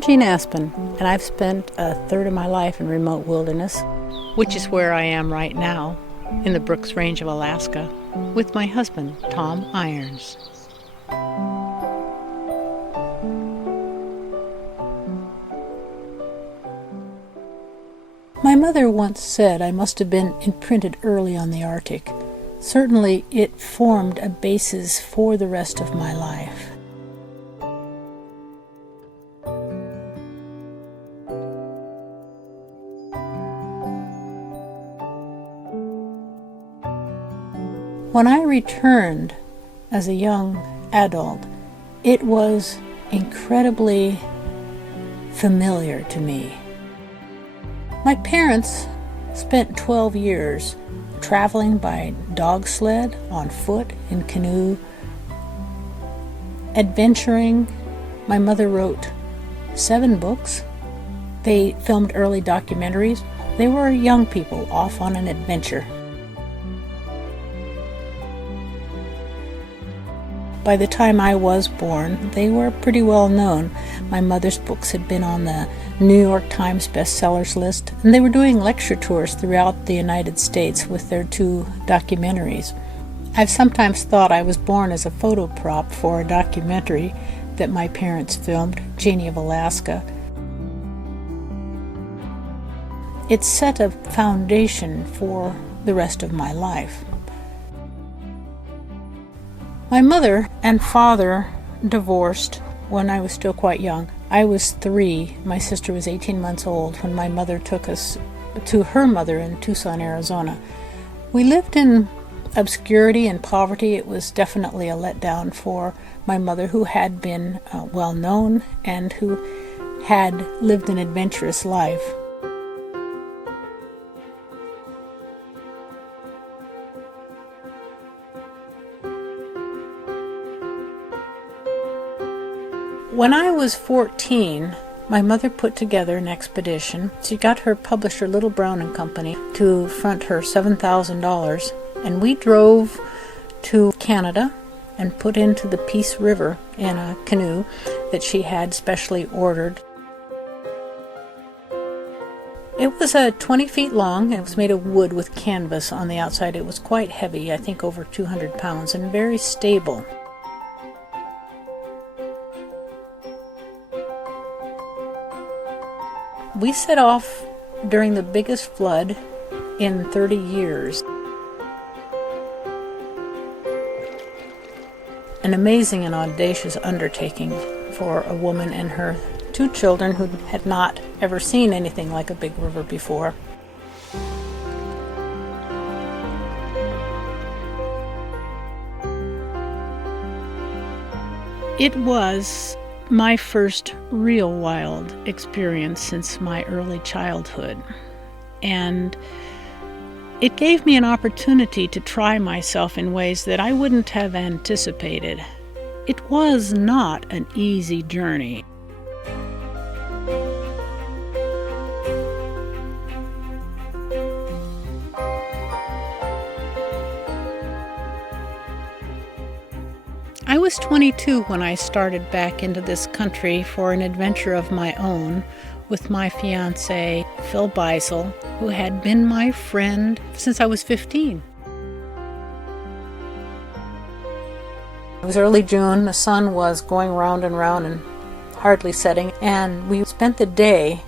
I'm Jean Aspen, and I've spent a third of my life in remote wilderness, which is where I am right now, in the Brooks Range of Alaska, with my husband, Tom Irons. My mother once said I must have been imprinted early on the Arctic. Certainly, it formed a basis for the rest of my life. When I returned as a young adult, it was incredibly familiar to me. My parents spent 12 years traveling by dog sled, on foot, in canoe, adventuring. My mother wrote 7 books. They filmed early documentaries. They were young people off on an adventure. By the time I was born, they were pretty well known. My mother's books had been on the New York Times bestsellers list, and they were doing lecture tours throughout the United States with their 2 documentaries. I've sometimes thought I was born as a photo prop for a documentary that my parents filmed, Genie of Alaska. It set a foundation for the rest of my life. My mother and father divorced when I was still quite young. I was 3. My sister was 18 months old when my mother took us to her mother in Tucson, Arizona. We lived in obscurity and poverty. It was definitely a letdown for my mother, who had been well known and who had lived an adventurous life. When I was 14, my mother put together an expedition. She got her publisher, Little Brown and Company, to front her $7,000, and we drove to Canada and put into the Peace River in a canoe that she had specially ordered. It was 20 feet long, and it was made of wood with canvas on the outside. It was quite heavy, I think over 200 pounds, and very stable. We set off during the biggest flood in 30 years. An amazing and audacious undertaking for a woman and her 2 children who had not ever seen anything like a big river before. It was my first real wild experience since my early childhood, and it gave me an opportunity to try myself in ways that I wouldn't have anticipated. It was not an easy journey. I was 22 when I started back into this country for an adventure of my own with my fiancé, Phil Beisel, who had been my friend since I was 15. It was early June. The sun was going round and round and hardly setting, and we spent the day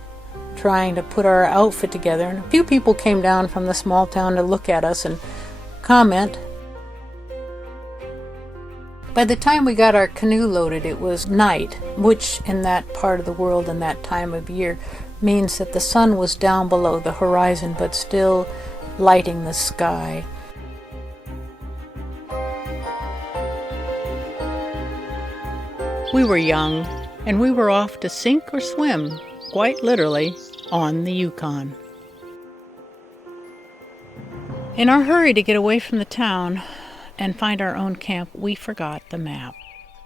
trying to put our outfit together. And a few people came down from the small town to look at us and comment. By the time we got our canoe loaded, it was night, which in that part of the world and that time of year means that the sun was down below the horizon but still lighting the sky. We were young, and we were off to sink or swim, quite literally, on the Yukon. In our hurry to get away from the town and find our own camp, we forgot the map.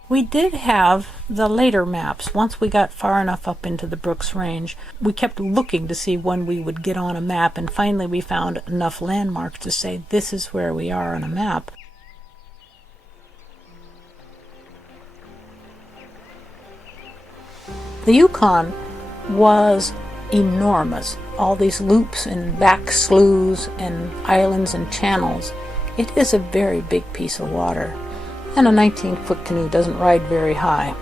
We did have the later maps. Once we got far enough up into the Brooks Range, we kept looking to see when we would get on a map, and finally we found enough landmarks to say this is where we are on a map. The Yukon was enormous. All these loops and back sloughs and islands and channels. It is a very big piece of water. And a 19-foot canoe doesn't ride very high,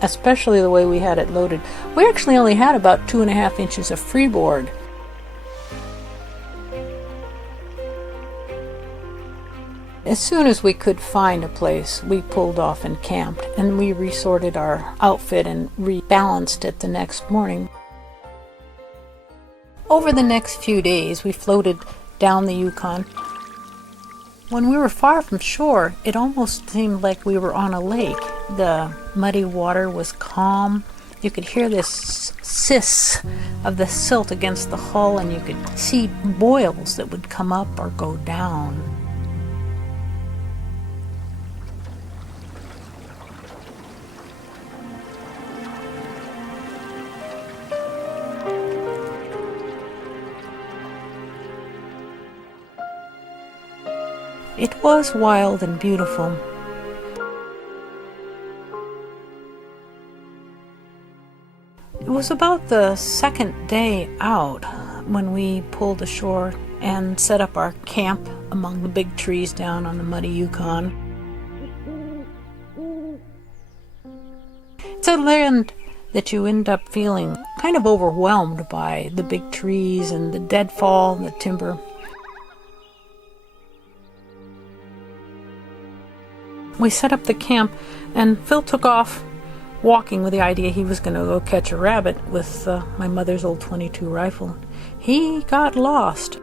especially the way we had it loaded. We actually only had about 2.5 inches of freeboard. As soon as we could find a place, we pulled off and camped, and we resorted our outfit and rebalanced it the next morning. Over the next few days, we floated down the Yukon. When we were far from shore, it almost seemed like we were on a lake. The muddy water was calm. You could hear this hiss of the silt against the hull, and you could see boils that would come up or go down. It was wild and beautiful. It was about the second day out when we pulled ashore and set up our camp among the big trees down on the muddy Yukon. It's a land that you end up feeling kind of overwhelmed by the big trees and the deadfall and the timber. We set up the camp, and Phil took off walking with the idea he was going to go catch a rabbit with my mother's old .22 rifle. He got lost.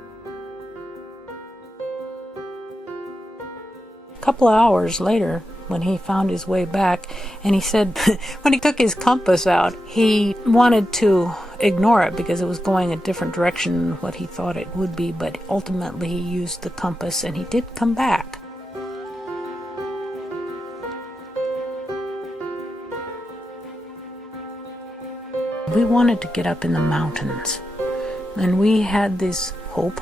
A couple of hours later, when he found his way back, and he said when he took his compass out, he wanted to ignore it because it was going a different direction than what he thought it would be, but ultimately he used the compass, and he did come back. We wanted to get up in the mountains, and we had this hope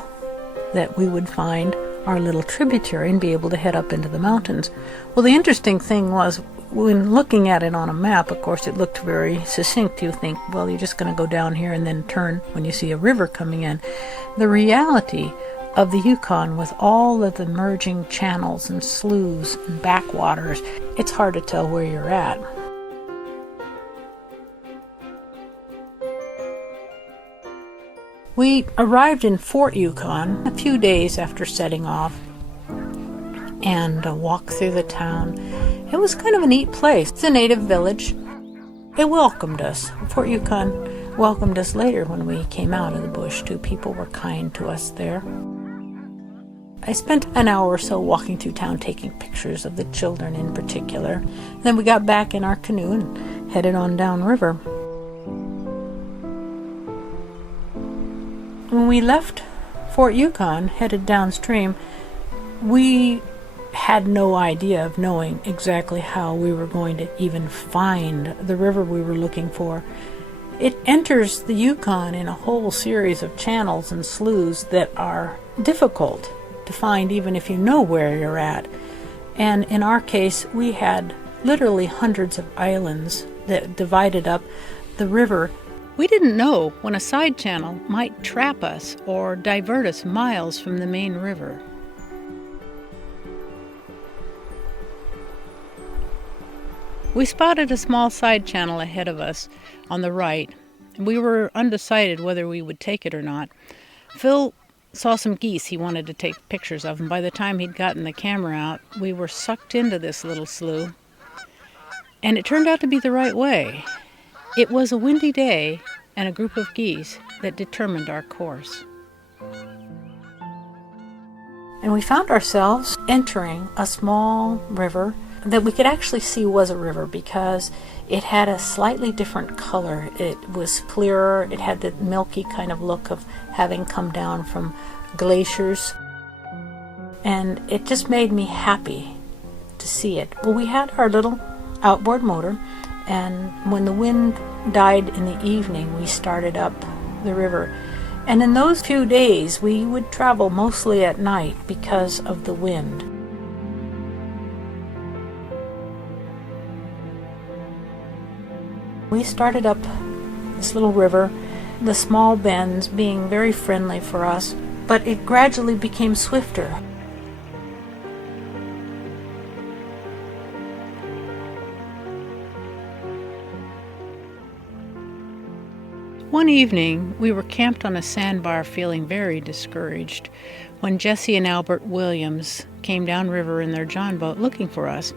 that we would find our little tributary and be able to head up into the mountains. Well, the interesting thing was, when looking at it on a map, of course, it looked very succinct. You think, well, you're just going to go down here and then turn when you see a river coming in. The reality of the Yukon, with all of the merging channels and sloughs and backwaters, it's hard to tell where you're at. We arrived in Fort Yukon a few days after setting off and walked through the town. It was kind of a neat place. It's a native village. It welcomed us. Fort Yukon welcomed us later when we came out of the bush too. People were kind to us there. I spent an hour or so walking through town taking pictures of the children in particular. Then we got back in our canoe and headed on downriver. When we left Fort Yukon, headed downstream, we had no idea of knowing exactly how we were going to even find the river we were looking for. It enters the Yukon in a whole series of channels and sloughs that are difficult to find even if you know where you're at. And in our case, we had literally hundreds of islands that divided up the river. We didn't know when a side channel might trap us or divert us miles from the main river. We spotted a small side channel ahead of us on the right. We were undecided whether we would take it or not. Phil saw some geese he wanted to take pictures of, and by the time he'd gotten the camera out, we were sucked into this little slough. And it turned out to be the right way. It was a windy day and a group of geese that determined our course. And we found ourselves entering a small river that we could actually see was a river because it had a slightly different color. It was clearer. It had the milky kind of look of having come down from glaciers. And it just made me happy to see it. Well, we had our little outboard motor, and when the wind died in the evening, we started up the river. And in those few days, we would travel mostly at night because of the wind. We started up this little river, the small bends being very friendly for us, but it gradually became swifter. One evening, we were camped on a sandbar feeling very discouraged when Jesse and Albert Williams came downriver in their John boat looking for us.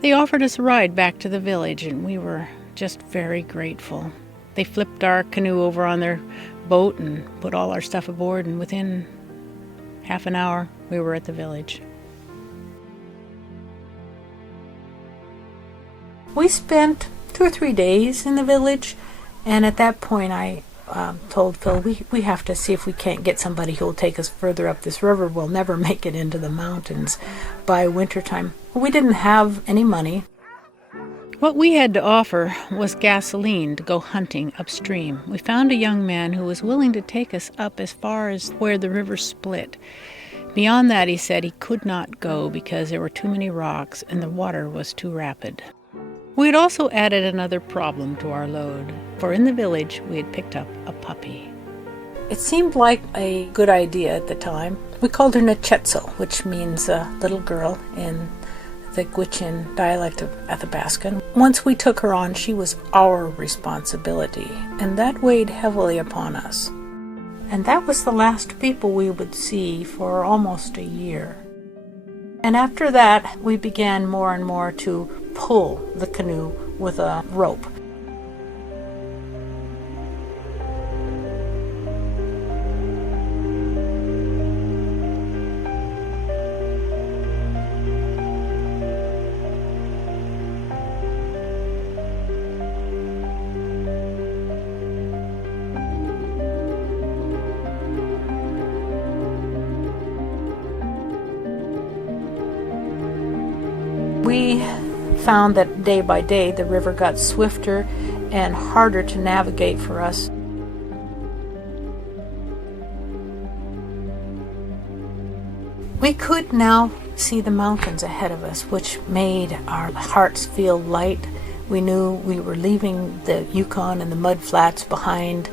They offered us a ride back to the village, and we were just very grateful. They flipped our canoe over on their boat and put all our stuff aboard, and within half an hour, we were at the village. We spent 2 or 3 days in the village. And at that point, I told Phil, we have to see if we can't get somebody who will take us further up this river. We'll never make it into the mountains by wintertime. We didn't have any money. What we had to offer was gasoline to go hunting upstream. We found a young man who was willing to take us up as far as where the river split. Beyond that, he said he could not go because there were too many rocks and the water was too rapid. We had also added another problem to our load, for in the village we had picked up a puppy. It seemed like a good idea at the time. We called her Nechetzel, which means little girl in the Gwich'in dialect of Athabascan. Once we took her on, she was our responsibility, and that weighed heavily upon us. And that was the last people we would see for almost a year. And after that, we began more and more to pull the canoe with a rope. We found that day by day the river got swifter and harder to navigate for us. We could now see the mountains ahead of us, which made our hearts feel light. We knew we were leaving the Yukon and the mud flats behind.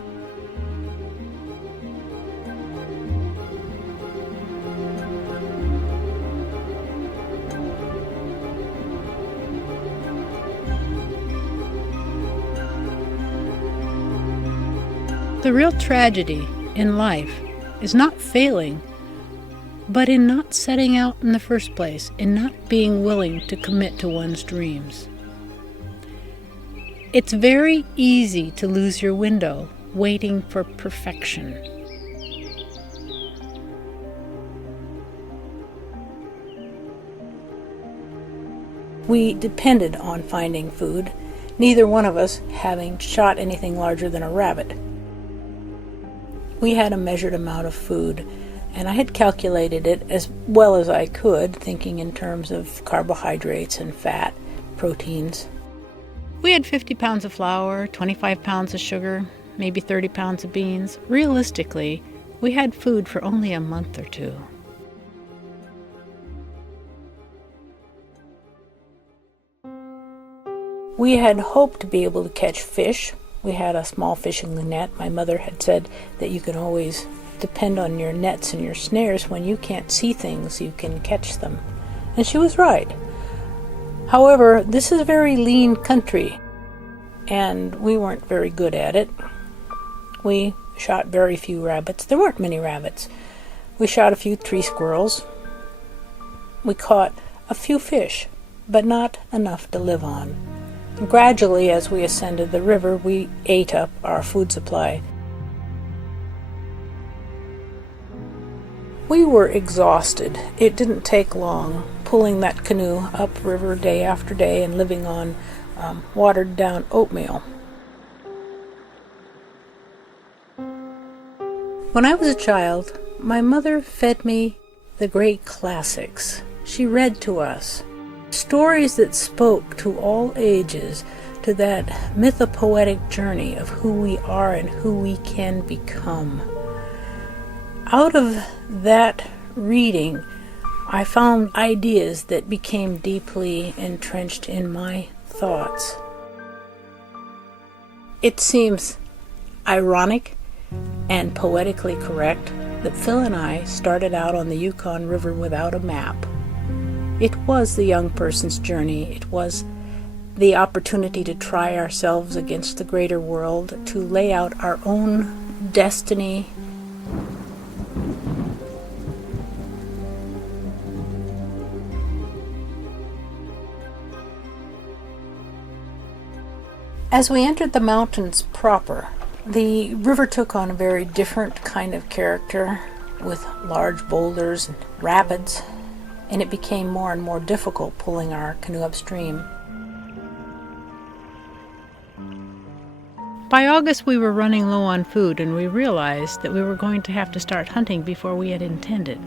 The real tragedy in life is not failing, but in not setting out in the first place, in not being willing to commit to one's dreams. It's very easy to lose your window waiting for perfection. We depended on finding food, neither one of us having shot anything larger than a rabbit. We had a measured amount of food, and I had calculated it as well as I could, thinking in terms of carbohydrates and fat, proteins. We had 50 pounds of flour, 25 pounds of sugar, maybe 30 pounds of beans. Realistically, we had food for only a month or two. We had hoped to be able to catch fish. We had a small fishing net. My mother had said that you can always depend on your nets and your snares. When you can't see things, you can catch them. And she was right. However, this is a very lean country, and we weren't very good at it. We shot very few rabbits. There weren't many rabbits. We shot a few tree squirrels. We caught a few fish, but not enough to live on. Gradually, as we ascended the river, we ate up our food supply. We were exhausted. It didn't take long, pulling that canoe upriver day after day and living on watered-down oatmeal. When I was a child, my mother fed me the great classics. She read to us stories that spoke to all ages, to that mythopoetic journey of who we are and who we can become. Out of that reading, I found ideas that became deeply entrenched in my thoughts. It seems ironic and poetically correct that Phil and I started out on the Yukon River without a map. It was the young person's journey. It was the opportunity to try ourselves against the greater world, to lay out our own destiny. As we entered the mountains proper, the river took on a very different kind of character, with large boulders and rapids, and it became more and more difficult pulling our canoe upstream. By August, we were running low on food, and we realized that we were going to have to start hunting before we had intended.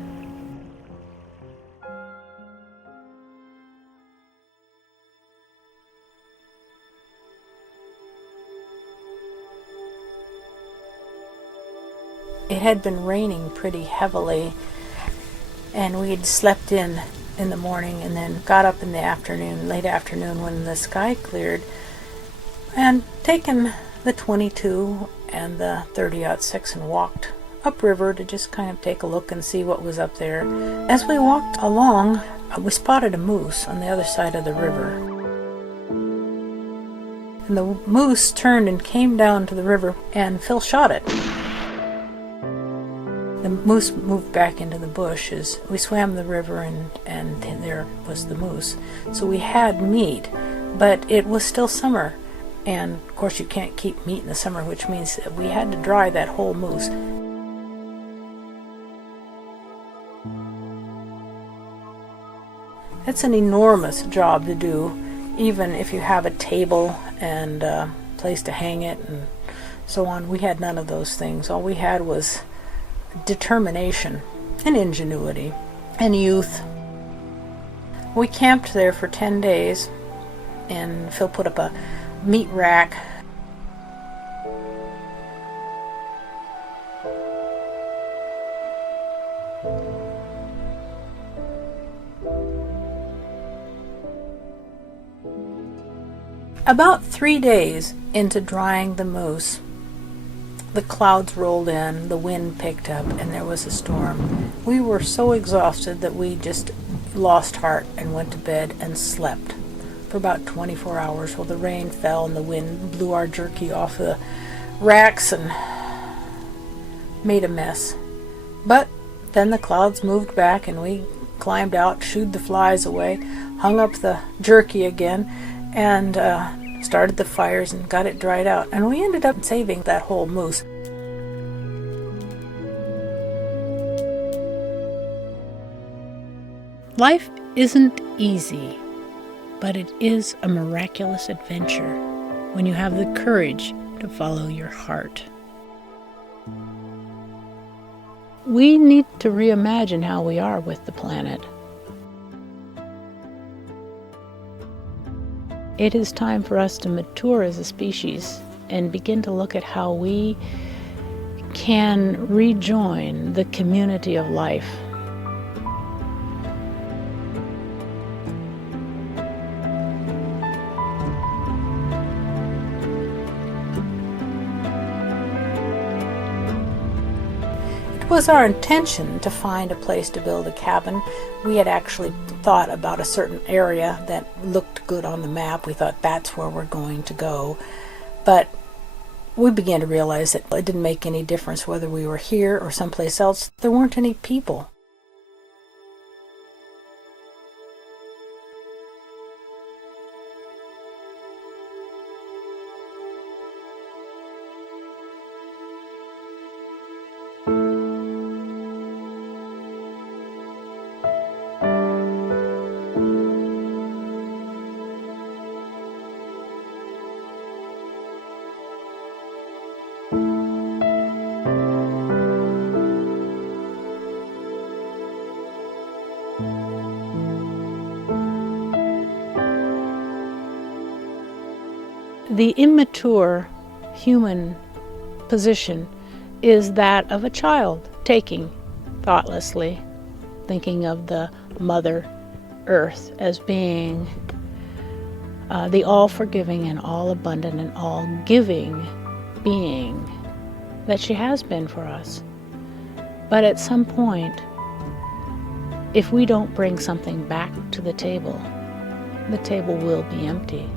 It had been raining pretty heavily, and we had slept in the morning and then got up in the afternoon, late afternoon, when the sky cleared, and taken the 22 and the 30-06 and walked upriver to just kind of take a look and see what was up there. As we walked along, we spotted a moose on the other side of the river. And the moose turned and came down to the river, and Phil shot it. The moose moved back into the bush as we swam the river, and there was the moose. So we had meat, but it was still summer. And of course you can't keep meat in the summer, which means that we had to dry that whole moose. That's an enormous job to do, even if you have a table and a place to hang it and so on. We had none of those things. All we had was determination and ingenuity and youth. We camped there for 10 days, and Phil put up a meat rack. About 3 days into drying the moose, the clouds rolled in, the wind picked up, and there was a storm. We were so exhausted that we just lost heart and went to bed and slept for about 24 hours while the rain fell and the wind blew our jerky off the racks and made a mess. But then the clouds moved back, and we climbed out, shooed the flies away, hung up the jerky again, and started the fires and got it dried out. And we ended up saving that whole moose. Life isn't easy, but it is a miraculous adventure when you have the courage to follow your heart. We need to reimagine how we are with the planet. It is time for us to mature as a species and begin to look at how we can rejoin the community of life. It was our intention to find a place to build a cabin. We had actually thought about a certain area that looked good on the map. We thought that's where we're going to go. But we began to realize that it didn't make any difference whether we were here or someplace else. There weren't any people. The immature human position is that of a child, taking thoughtlessly, thinking of the Mother Earth as being the all-forgiving and all-abundant and all-giving being that she has been for us. But at some point, if we don't bring something back to the table will be empty.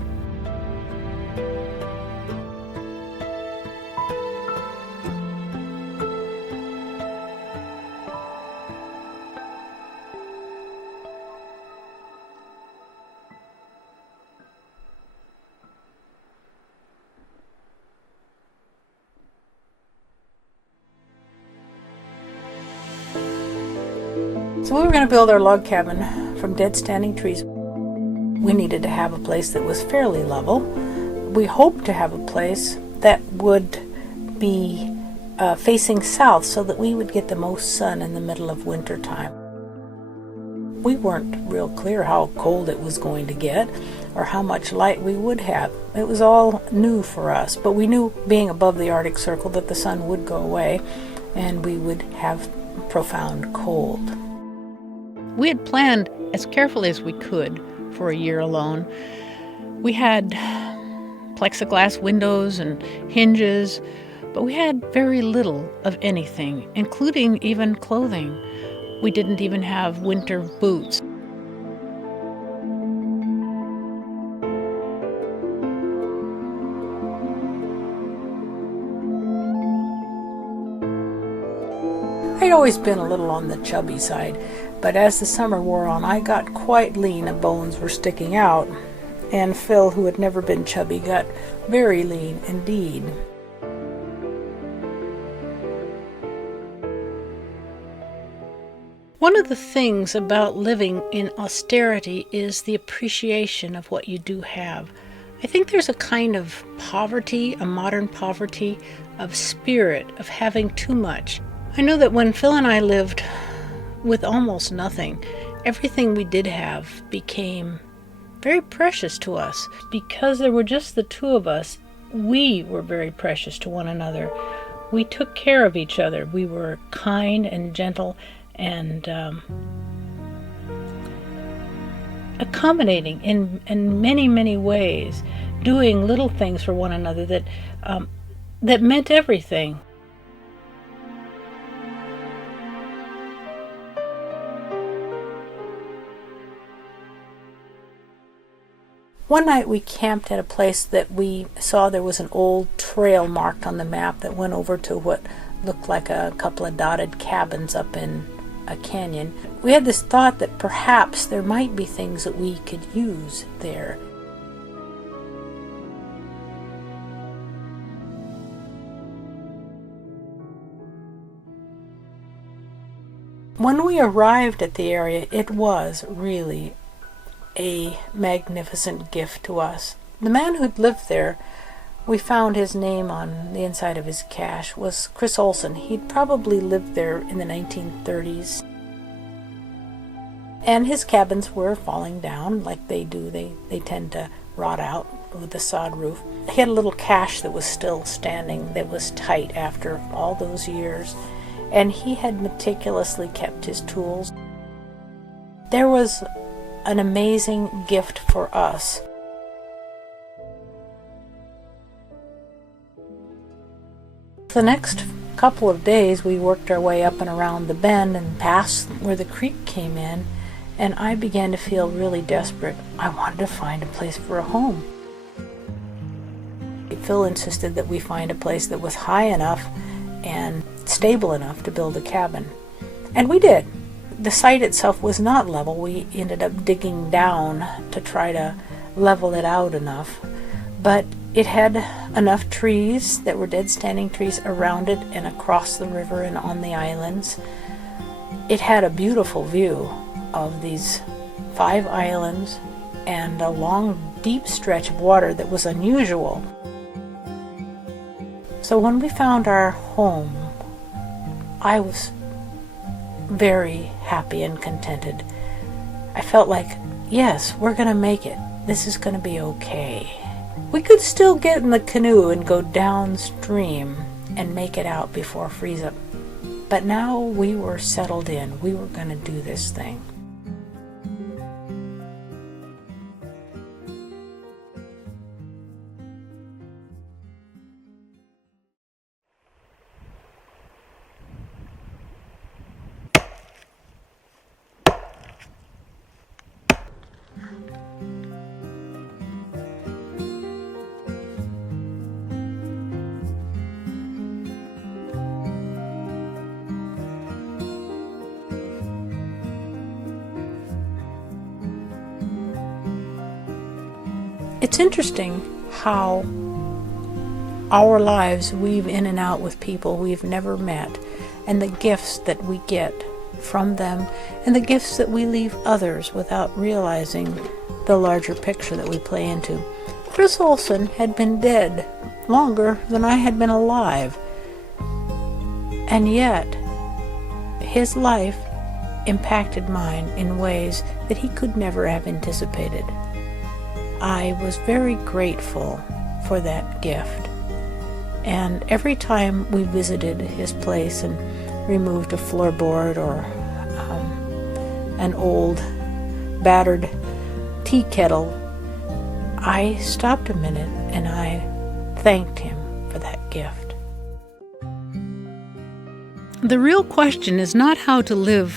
So we were going to build our log cabin from dead standing trees. We needed to have a place that was fairly level. We hoped to have a place that would be facing south so that we would get the most sun in the middle of winter time. We weren't real clear how cold it was going to get or how much light we would have. It was all new for us, but we knew, being above the Arctic Circle, that the sun would go away and we would have profound cold. We had planned as carefully as we could for a year alone. We had plexiglass windows and hinges, but we had very little of anything, including even clothing. We didn't even have winter boots. I'd always been a little on the chubby side, but as the summer wore on, I got quite lean and bones were sticking out, and Phil, who had never been chubby, got very lean indeed. One of the things about living in austerity is the appreciation of what you do have. I think there's a kind of poverty, a modern poverty, of spirit, of having too much. I know that when Phil and I lived with almost nothing, everything we did have became very precious to us. Because there were just the two of us, we were very precious to one another. We took care of each other. We were kind and gentle and accommodating in many, many ways, doing little things for one another that meant everything. One night we camped at a place that we saw there was an old trail marked on the map that went over to what looked like a couple of dotted cabins up in a canyon. We had this thought that perhaps there might be things that we could use there. When we arrived at the area, it was really a magnificent gift to us. The man who'd lived there, we found his name on the inside of his cache, was Chris Olson. He'd probably lived there in the 1930s. And his cabins were falling down like they do. They tend to rot out with the sod roof. He had a little cache that was still standing, that was tight after all those years. And he had meticulously kept his tools. There was an amazing gift for us. The next couple of days we worked our way up and around the bend and past where the creek came in, and I began to feel really desperate. I wanted to find a place for a home. Phil insisted that we find a place that was high enough and stable enough to build a cabin. And we did. The site itself was not level. We ended up digging down to try to level it out enough. But it had enough trees that were dead standing trees around it and across the river and on the islands. It had a beautiful view of these 5 islands and a long, deep stretch of water that was unusual. So when we found our home, I was very happy and contented. I felt like, yes, we're going to make it. This is going to be okay. We could still get in the canoe and go downstream and make it out before freeze up. But now we were settled in. We were going to do this thing. It's interesting how our lives weave in and out with people we've never met, and the gifts that we get from them, and the gifts that we leave others without realizing the larger picture that we play into. Chris Olson had been dead longer than I had been alive, and yet his life impacted mine in ways that he could never have anticipated. I was very grateful for that gift, and every time we visited his place and removed a floorboard or an old battered tea kettle, I stopped a minute and I thanked him for that gift. The real question is not how to live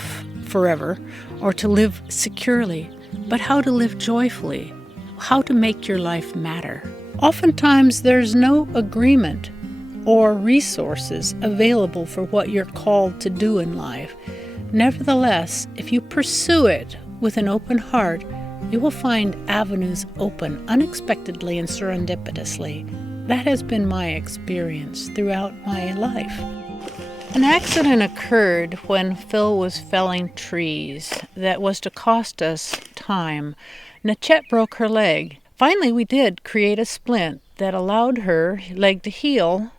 forever or to live securely, but how to live joyfully, how to make your life matter. Oftentimes there's no agreement or resources available for what you're called to do in life. Nevertheless, if you pursue it with an open heart, you will find avenues open unexpectedly and serendipitously. That has been my experience throughout my life. An accident occurred when Phil was felling trees that was to cost us time. Nachette broke her leg. Finally, we did create a splint that allowed her leg to heal,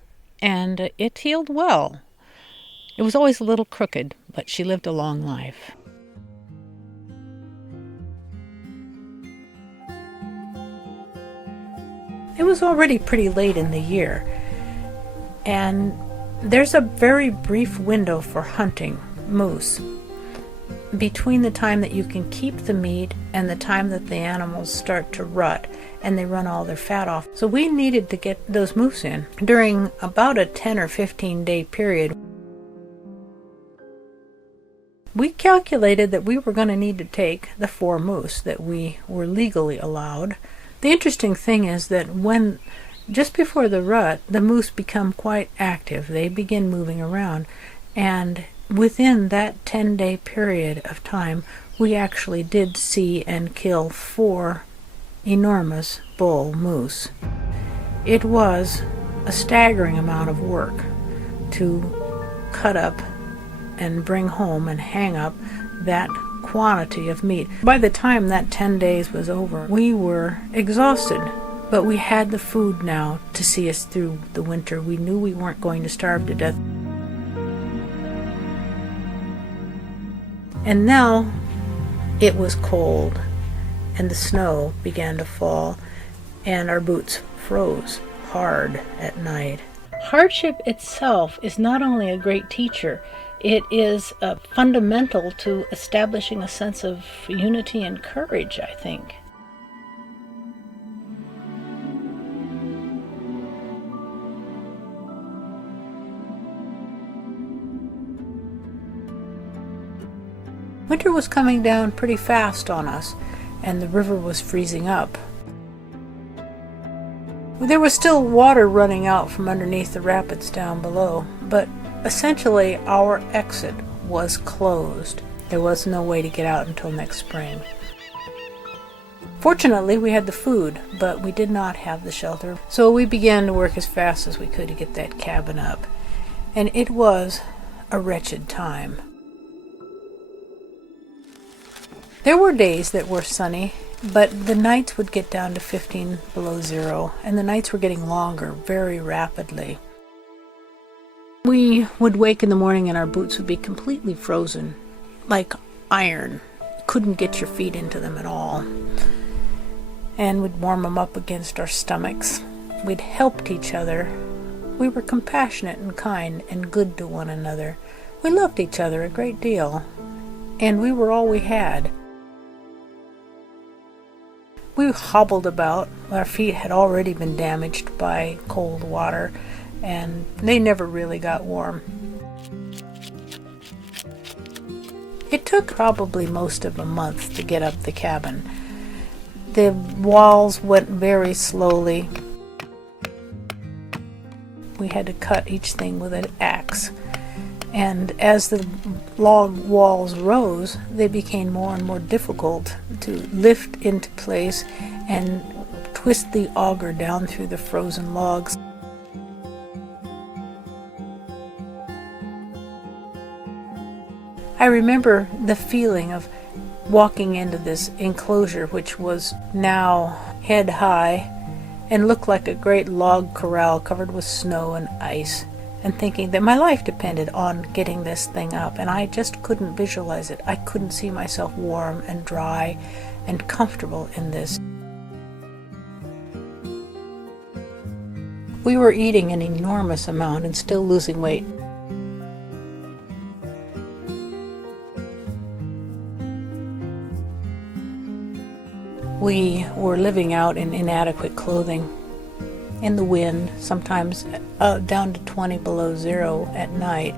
and it healed well. It was always a little crooked, but she lived a long life. It was already pretty late in the year, and there's a very brief window for hunting moose between the time that you can keep the meat and the time that the animals start to rut and they run all their fat off. So we needed to get those moose in during about a 10 or 15 day period. We calculated that we were going to need to take the 4 moose that we were legally allowed. The interesting thing is that when just before the rut, the moose become quite active. They begin moving around, and within that 10-day period of time, we actually did see and kill 4 enormous bull moose. It was a staggering amount of work to cut up and bring home and hang up that quantity of meat. By the time that 10 days was over, we were exhausted, but we had the food now to see us through the winter. We knew we weren't going to starve to death. And now it was cold, and the snow began to fall, and our boots froze hard at night. Hardship itself is not only a great teacher, it is fundamental to establishing a sense of unity and courage, I think. Winter was coming down pretty fast on us, and the river was freezing up. There was still water running out from underneath the rapids down below, but essentially our exit was closed. There was no way to get out until next spring. Fortunately, we had the food, but we did not have the shelter, so we began to work as fast as we could to get that cabin up. And it was a wretched time. There were days that were sunny, but the nights would get down to 15 below zero, and the nights were getting longer very rapidly. We would wake in the morning and our boots would be completely frozen, like iron. You couldn't get your feet into them at all. And we'd warm them up against our stomachs. We'd helped each other. We were compassionate and kind and good to one another. We loved each other a great deal, and we were all we had. We hobbled about. Our feet had already been damaged by cold water, and they never really got warm. It took probably most of a month to get up the cabin. The walls went very slowly. We had to cut each thing with an axe. And as the log walls rose, they became more and more difficult to lift into place and twist the auger down through the frozen logs. I remember the feeling of walking into this enclosure, which was now head high and looked like a great log corral covered with snow and ice, and thinking that my life depended on getting this thing up, and I just couldn't visualize it. I couldn't see myself warm and dry and comfortable in this. We were eating an enormous amount and still losing weight. We were living out in inadequate clothing, in the wind, sometimes down to 20 below zero at night.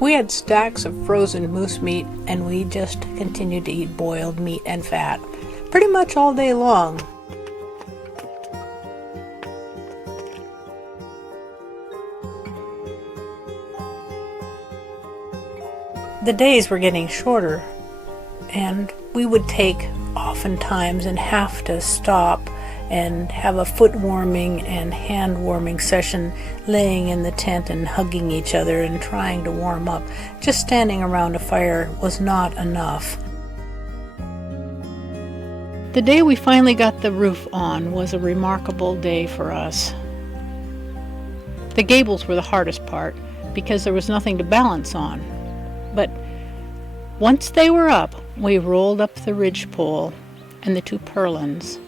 We had stacks of frozen moose meat, and we just continued to eat boiled meat and fat pretty much all day long. The days were getting shorter, and we would take oftentimes and have to stop and have a foot warming and hand warming session, laying in the tent and hugging each other and trying to warm up. Just standing around a fire was not enough. The day we finally got the roof on was a remarkable day for us. The gables were the hardest part because there was nothing to balance on. But once they were up, we rolled up the ridgepole and the two purlins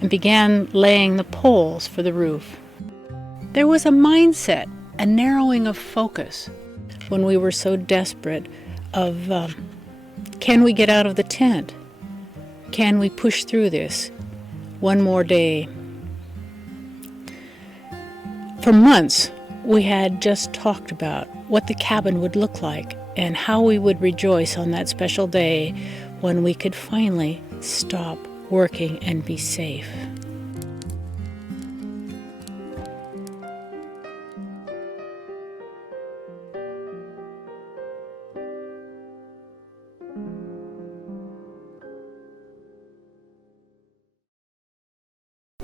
and began laying the poles for the roof. There was a mindset, a narrowing of focus when we were so desperate of, can we get out of the tent? Can we push through this one more day? For months, we had just talked about what the cabin would look like and how we would rejoice on that special day when we could finally stop working and be safe.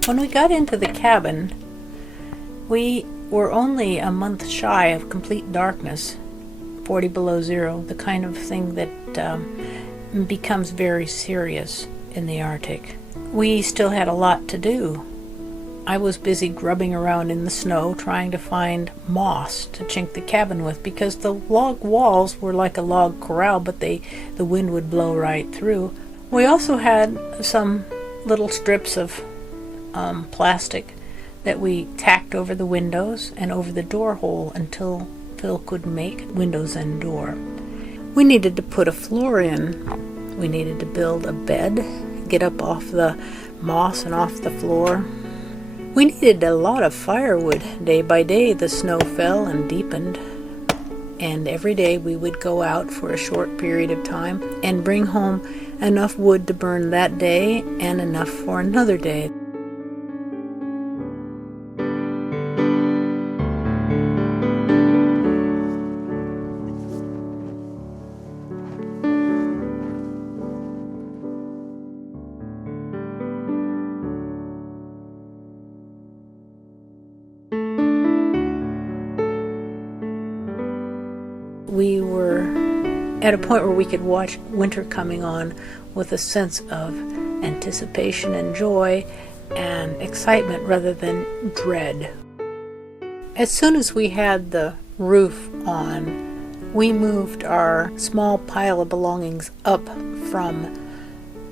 When we got into the cabin, we were only a month shy of complete darkness, 40 below zero, the kind of thing that becomes very serious in the Arctic. We still had a lot to do. I was busy grubbing around in the snow trying to find moss to chink the cabin with, because the log walls were like a log corral, but the wind would blow right through. We also had some little strips of plastic that we tacked over the windows and over the door hole until Phil could make windows and door. We needed to put a floor in. We needed to build a bed, get up off the moss and off the floor. We needed a lot of firewood. Day by day the snow fell and deepened, and every day we would go out for a short period of time and bring home enough wood to burn that day and enough for another day. We were at a point where we could watch winter coming on with a sense of anticipation and joy and excitement rather than dread. As soon as we had the roof on, we moved our small pile of belongings up from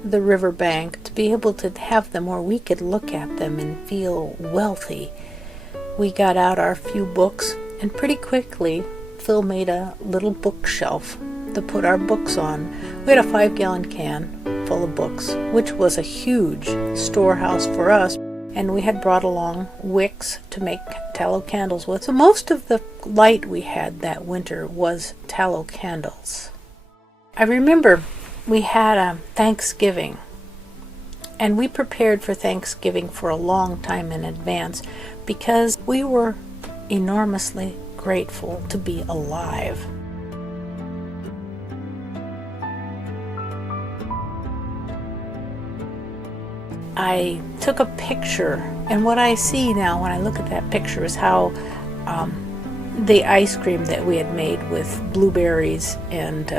the riverbank to be able to have them where we could look at them and feel wealthy. We got out our few books, and pretty quickly Phil made a little bookshelf to put our books on. We had a 5-gallon can full of books, which was a huge storehouse for us, and we had brought along wicks to make tallow candles with. So most of the light we had that winter was tallow candles. I remember we had a Thanksgiving, and we prepared for Thanksgiving for a long time in advance because we were enormously grateful to be alive. I took a picture, and what I see now when I look at that picture is how the ice cream that we had made with blueberries and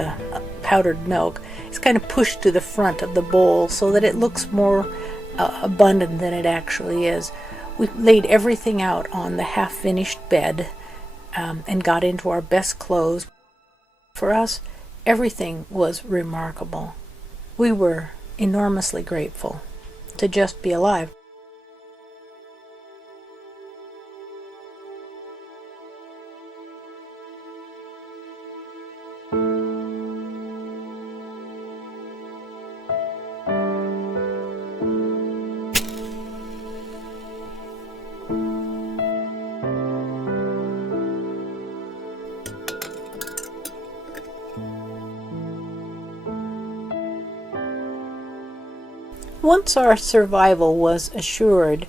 powdered milk is kind of pushed to the front of the bowl so that it looks more abundant than it actually is. We laid everything out on the half-finished bed and got into our best clothes. For us, everything was remarkable. We were enormously grateful to just be alive. Once our survival was assured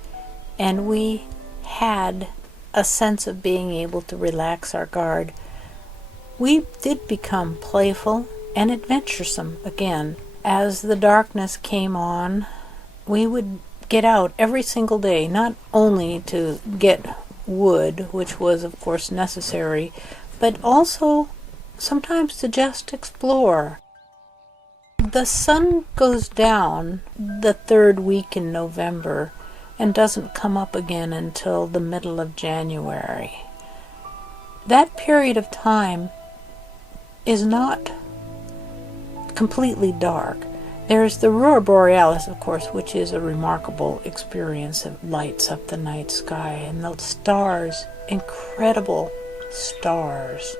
and we had a sense of being able to relax our guard, we did become playful and adventuresome again. As the darkness came on, we would get out every single day, not only to get wood, which was of course necessary, but also sometimes to just explore. The sun goes down the third week in November and doesn't come up again until the middle of January. That period of time is not completely dark. There's the Aurora Borealis, of course, which is a remarkable experience. It lights up the night sky, and the stars, incredible stars.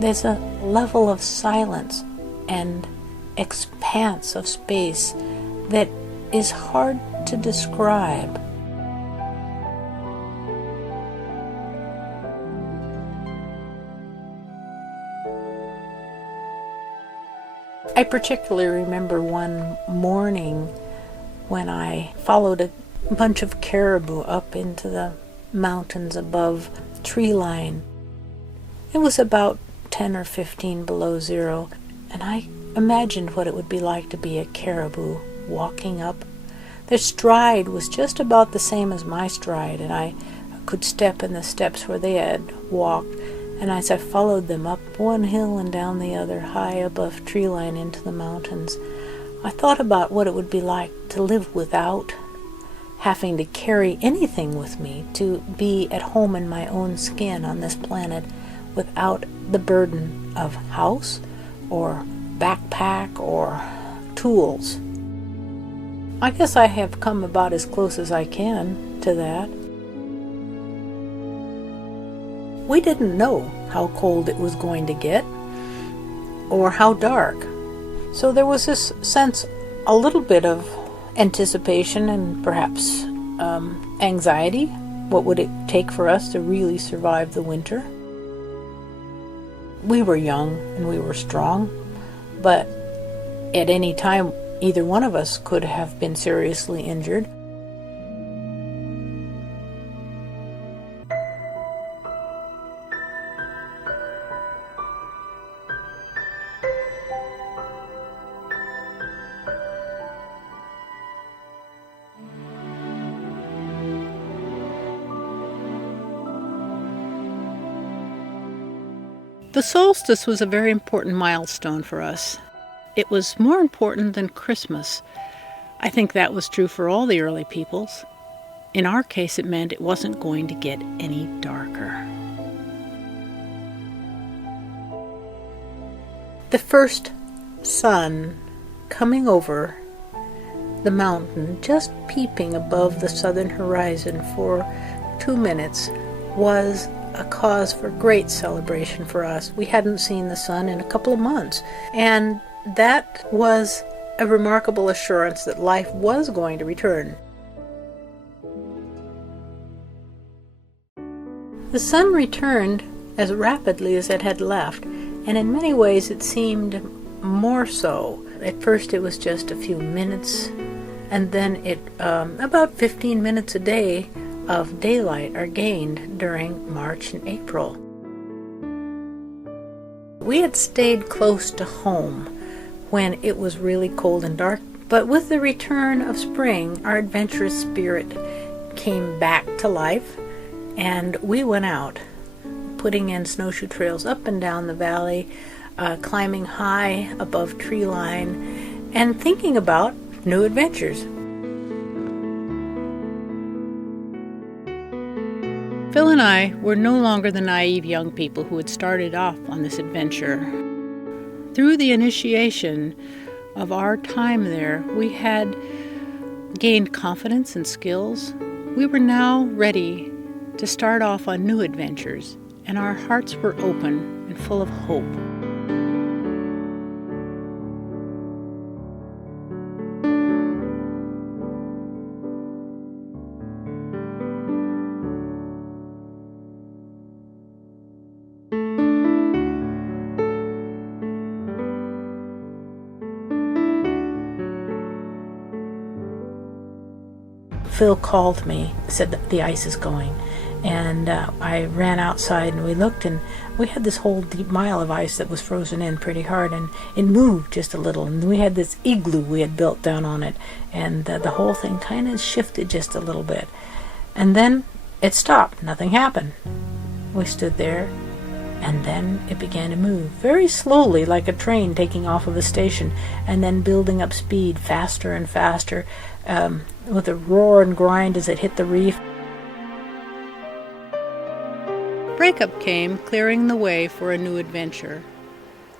There's a level of silence and expanse of space that is hard to describe. I particularly remember one morning when I followed a bunch of caribou up into the mountains above tree line. It was about 10 or 15 below zero, and I imagined what it would be like to be a caribou walking up. Their stride was just about the same as my stride, and I could step in the steps where they had walked, and as I followed them up one hill and down the other, high above tree line into the mountains, I thought about what it would be like to live without having to carry anything with me, to be at home in my own skin on this planet without the burden of house or backpack or tools. I guess I have come about as close as I can to that. We didn't know how cold it was going to get or how dark. So there was this sense, a little bit of anticipation and perhaps anxiety. What would it take for us to really survive the winter? We were young and we were strong, but at any time either one of us could have been seriously injured. The solstice was a very important milestone for us. It was more important than Christmas. I think that was true for all the early peoples. In our case, it meant it wasn't going to get any darker. The first sun coming over the mountain, just peeping above the southern horizon for 2 minutes, was a cause for great celebration for us. We hadn't seen the sun in a couple of months, and that was a remarkable assurance that life was going to return. The sun returned as rapidly as it had left, and in many ways it seemed more so. At first it was just a few minutes, and then about 15 minutes a day of daylight are gained during March and April. We had stayed close to home when it was really cold and dark, but with the return of spring, our adventurous spirit came back to life, and we went out, putting in snowshoe trails up and down the valley, climbing high above tree line, and thinking about new adventures. Phil and I were no longer the naive young people who had started off on this adventure. Through the initiation of our time there, we had gained confidence and skills. We were now ready to start off on new adventures, and our hearts were open and full of hope. Phil called me, said that the ice is going, and I ran outside and we looked, and we had this whole deep mile of ice that was frozen in pretty hard, and it moved just a little, and we had this igloo we had built down on it, and the whole thing kind of shifted just a little bit, and then it stopped. Nothing happened. We stood there, and then it began to move very slowly, like a train taking off of a station, and then building up speed faster and faster, with a roar and grind as it hit the reef. Breakup came, clearing the way for a new adventure.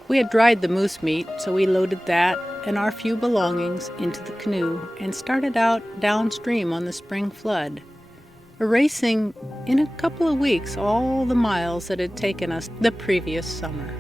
We had dried the moose meat, so we loaded that and our few belongings into the canoe and started out downstream on the spring flood, erasing in a couple of weeks all the miles that had taken us the previous summer.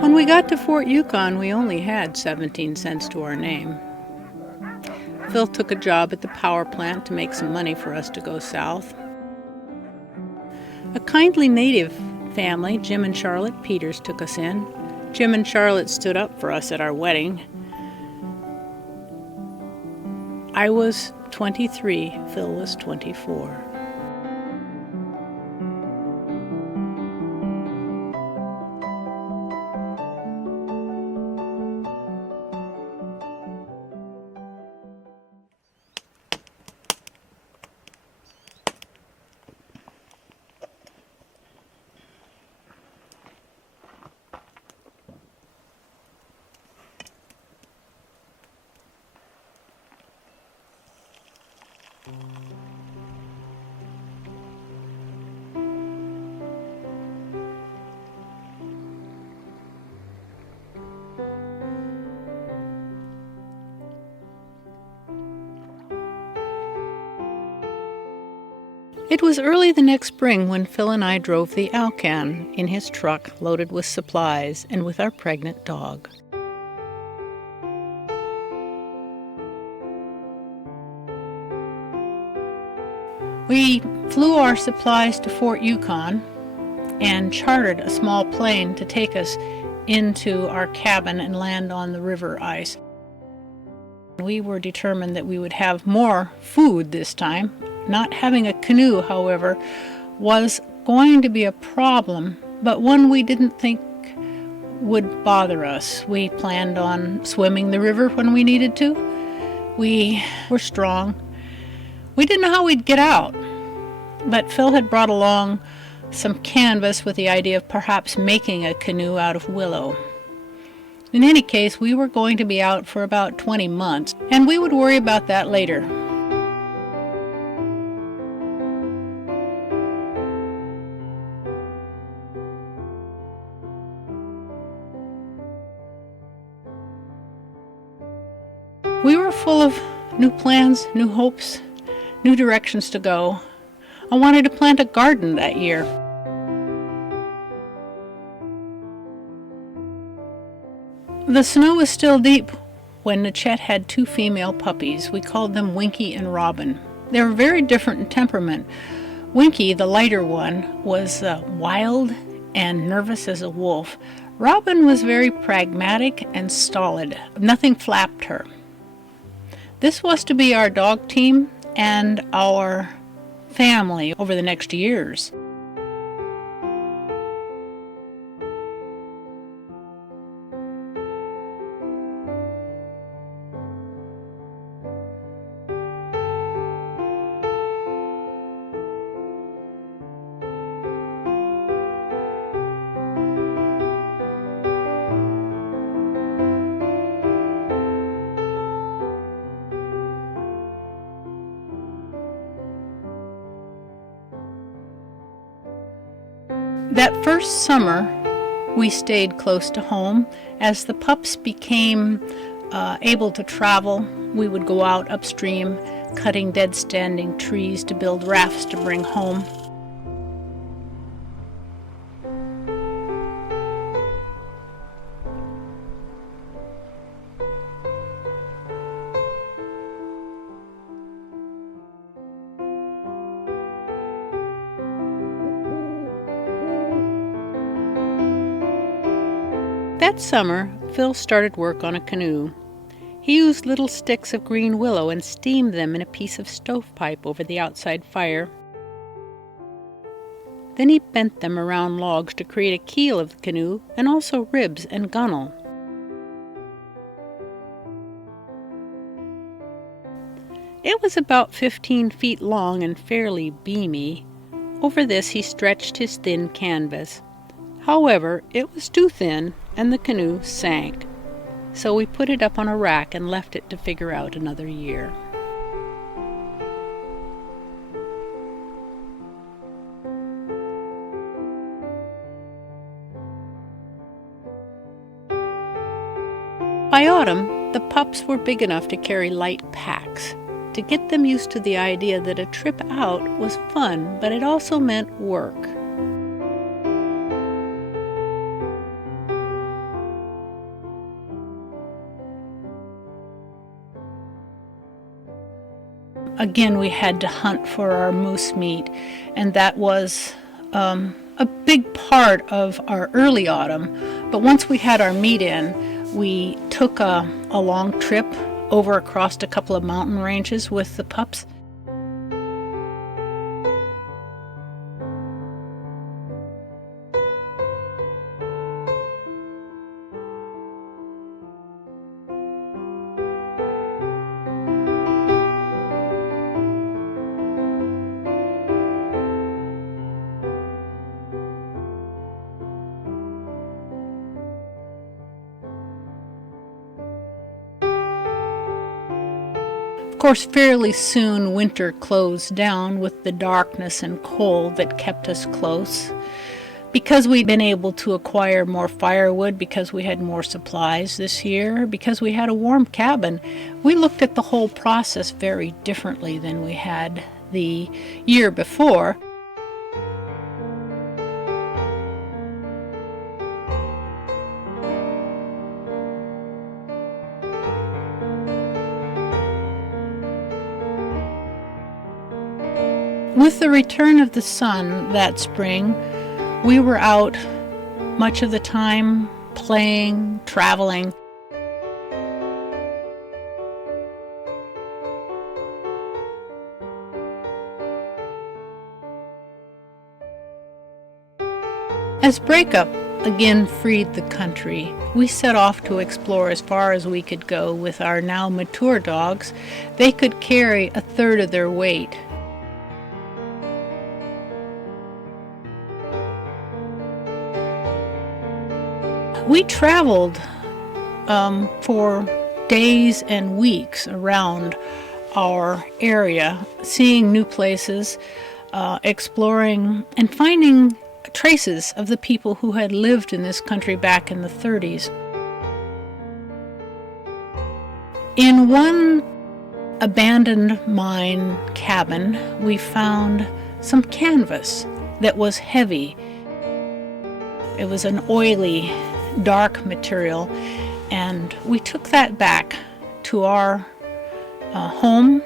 When we got to Fort Yukon, we only had 17 cents to our name. Phil took a job at the power plant to make some money for us to go south. A kindly native family, Jim and Charlotte Peters, took us in. Jim and Charlotte stood up for us at our wedding. I was 23, Phil was 24. It was early the next spring when Phil and I drove the Alcan in his truck loaded with supplies and with our pregnant dog. We flew our supplies to Fort Yukon and chartered a small plane to take us into our cabin and land on the river ice. We were determined that we would have more food this time. Not having a canoe, however, was going to be a problem, but one we didn't think would bother us. We planned on swimming the river when we needed to. We were strong. We didn't know how we'd get out, but Phil had brought along some canvas with the idea of perhaps making a canoe out of willow. In any case, we were going to be out for about 20 months, and we would worry about that later. We were full of new plans, new hopes, new directions to go. I wanted to plant a garden that year. The snow was still deep when Chet had 2 female puppies. We called them Winky and Robin. They were very different in temperament. Winky, the lighter one, was wild and nervous as a wolf. Robin was very pragmatic and stolid. Nothing flapped her. This was to be our dog team and our family over the next years. That first summer, we stayed close to home. As the pups became able to travel, we would go out upstream, cutting dead standing trees to build rafts to bring home. That summer, Phil started work on a canoe. He used little sticks of green willow and steamed them in a piece of stovepipe over the outside fire. Then he bent them around logs to create a keel of the canoe and also ribs and gunwale. It was about 15 feet long and fairly beamy. Over this he stretched his thin canvas. However, it was too thin and the canoe sank. So we put it up on a rack and left it to figure out another year. By autumn, the pups were big enough to carry light packs. To get them used to the idea that a trip out was fun, but it also meant work. Again, we had to hunt for our moose meat, and that was a big part of our early autumn. But once we had our meat in, we took a long trip over across a couple of mountain ranges with the pups. Of course, fairly soon winter closed down with the darkness and cold that kept us close. Because we'd been able to acquire more firewood, because we had more supplies this year, because we had a warm cabin, we looked at the whole process very differently than we had the year before. With the return of the sun that spring, we were out much of the time, playing, traveling. As breakup again freed the country, we set off to explore as far as we could go with our now mature dogs. They could carry a third of their weight. We traveled for days and weeks around our area, seeing new places, exploring, and finding traces of the people who had lived in this country back in the 30s. In one abandoned mine cabin, we found some canvas that was heavy. It was an oily, dark material, and we took that back to our home,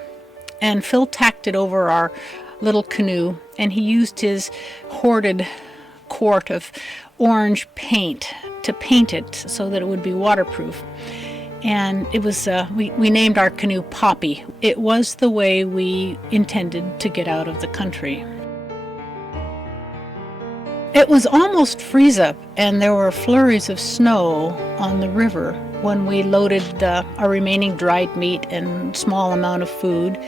and Phil tacked it over our little canoe, and he used his hoarded quart of orange paint to paint it so that it would be waterproof. And it was, we named our canoe Poppy. It was the way we intended to get out of the country. It was almost freeze-up, and there were flurries of snow on the river when we loaded our remaining dried meat and small amount of food,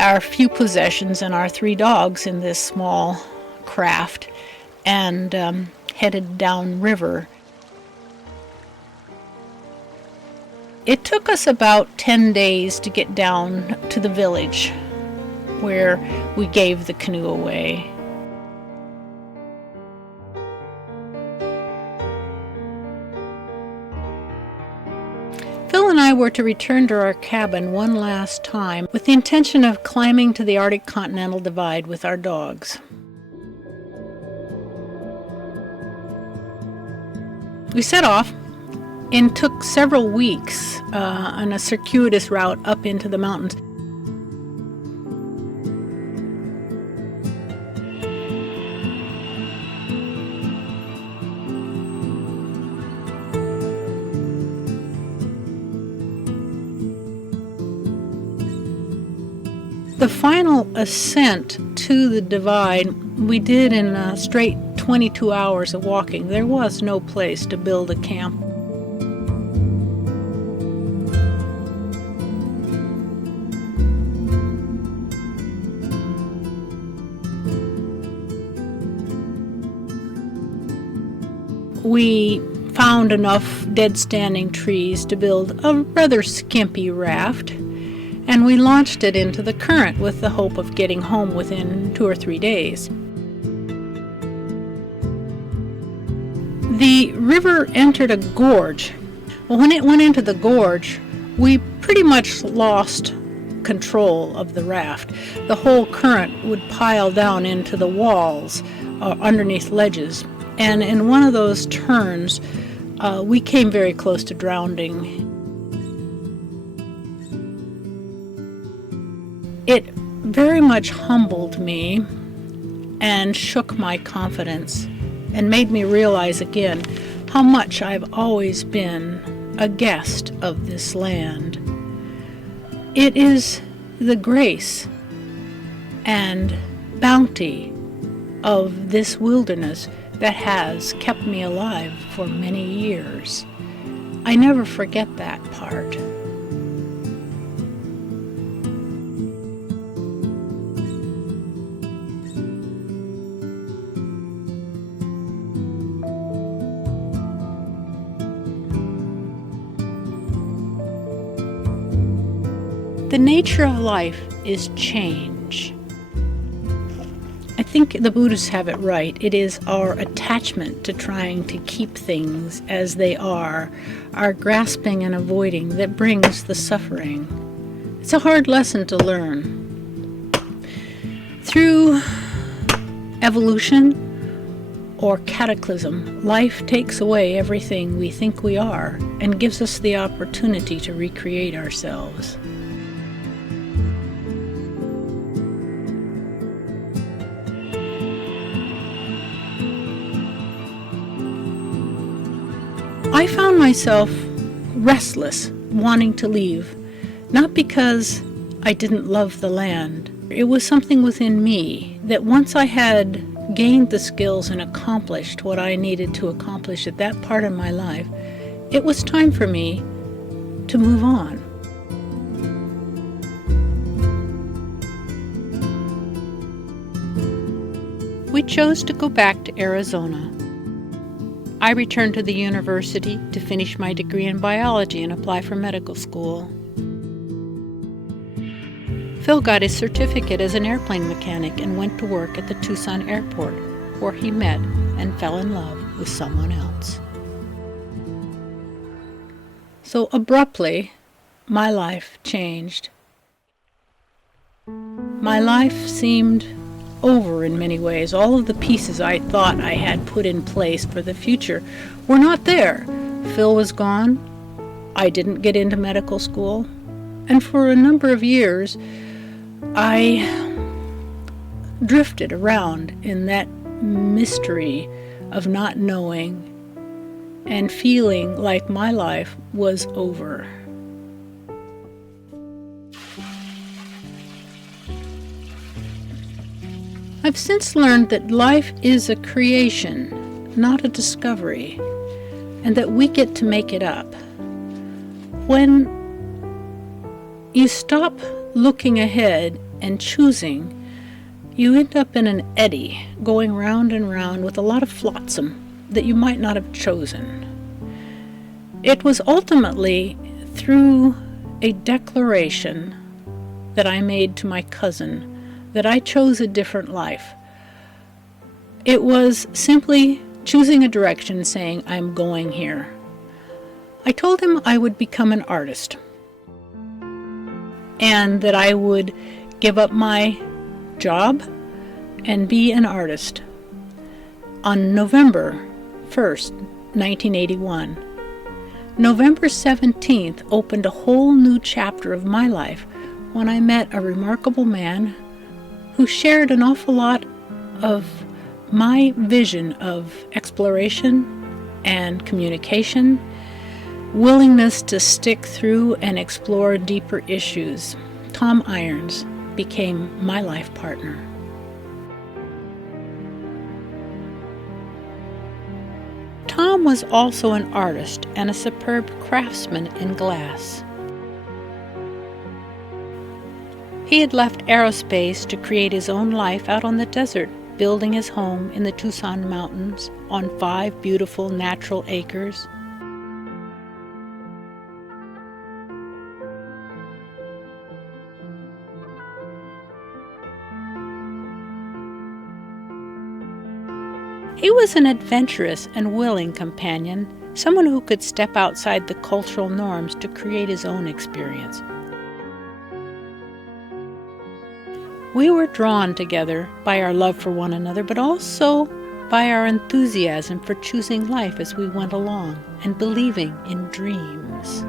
our few possessions, and our 3 dogs in this small craft, and headed downriver. It took us about 10 days to get down to the village where we gave the canoe away. Phil and I were to return to our cabin one last time with the intention of climbing to the Arctic Continental Divide with our dogs. We set off and took several weeks on a circuitous route up into the mountains. The final ascent to the divide we did in a straight 22 hours of walking. There was no place to build a camp. We found enough dead standing trees to build a rather skimpy raft, and we launched it into the current with the hope of getting home within 2 or 3 days. The river entered a gorge. Well, when it went into the gorge, we pretty much lost control of the raft. The whole current would pile down into the walls underneath ledges, and in one of those turns, we came very close to drowning. It very much humbled me and shook my confidence and made me realize again how much I've always been a guest of this land. It is the grace and bounty of this wilderness that has kept me alive for many years. I never forget that part. The nature of life is change. I think the Buddhists have it right. It is our attachment to trying to keep things as they are, our grasping and avoiding, that brings the suffering. It's a hard lesson to learn. Through evolution or cataclysm, life takes away everything we think we are and gives us the opportunity to recreate ourselves. I found myself restless, wanting to leave, not because I didn't love the land. It was something within me that once I had gained the skills and accomplished what I needed to accomplish at that part of my life, it was time for me to move on. We chose to go back to Arizona. I returned to the university to finish my degree in biology and apply for medical school. Phil got his certificate as an airplane mechanic and went to work at the Tucson airport, where he met and fell in love with someone else. So abruptly, my life changed. My life seemed over in many ways. All of the pieces I thought I had put in place for the future were not there. Phil was gone. I didn't get into medical school. And for a number of years, I drifted around in that mystery of not knowing and feeling like my life was over. I've since learned that life is a creation, not a discovery, and that we get to make it up. When you stop looking ahead and choosing, you end up in an eddy, going round and round with a lot of flotsam that you might not have chosen. It was ultimately through a declaration that I made to my cousin that I chose a different life. It was simply choosing a direction, saying, I'm going here. I told him I would become an artist and that I would give up my job and be an artist. On November 1st, 1981, November 17th opened a whole new chapter of my life when I met a remarkable man who shared an awful lot of my vision of exploration and communication, willingness to stick through and explore deeper issues. Tom Irons became my life partner. Tom was also an artist and a superb craftsman in glass. He had left aerospace to create his own life out on the desert, building his home in the Tucson Mountains on 5 beautiful natural acres. He was an adventurous and willing companion, someone who could step outside the cultural norms to create his own experience. We were drawn together by our love for one another, but also by our enthusiasm for choosing life as we went along and believing in dreams.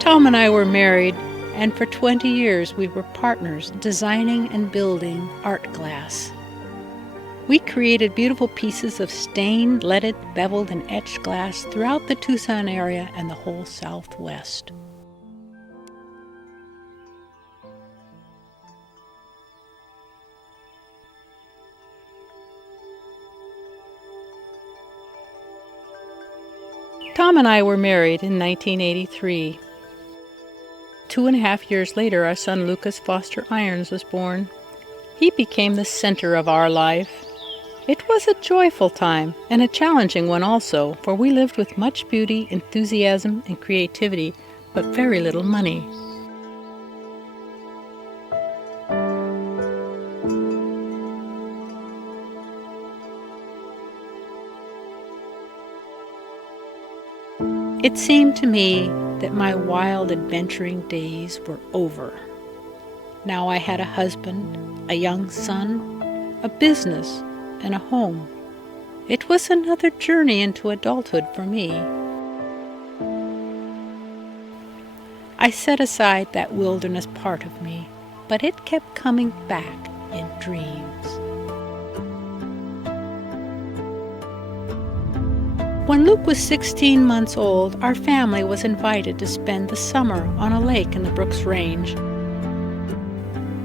Tom and I were married, and for 20 years we were partners designing and building art glass. We created beautiful pieces of stained, leaded, beveled, and etched glass throughout the Tucson area and the whole Southwest. Tom and I were married in 1983. 2.5 years later, our son Lucas Foster Irons was born. He became the center of our life. It was a joyful time and a challenging one also, for we lived with much beauty, enthusiasm, and creativity, but very little money. It seemed to me that my wild adventuring days were over. Now I had a husband, a young son, a business, and a home. It was another journey into adulthood for me. I set aside that wilderness part of me, but it kept coming back in dreams. When Luke was 16 months old, our family was invited to spend the summer on a lake in the Brooks Range.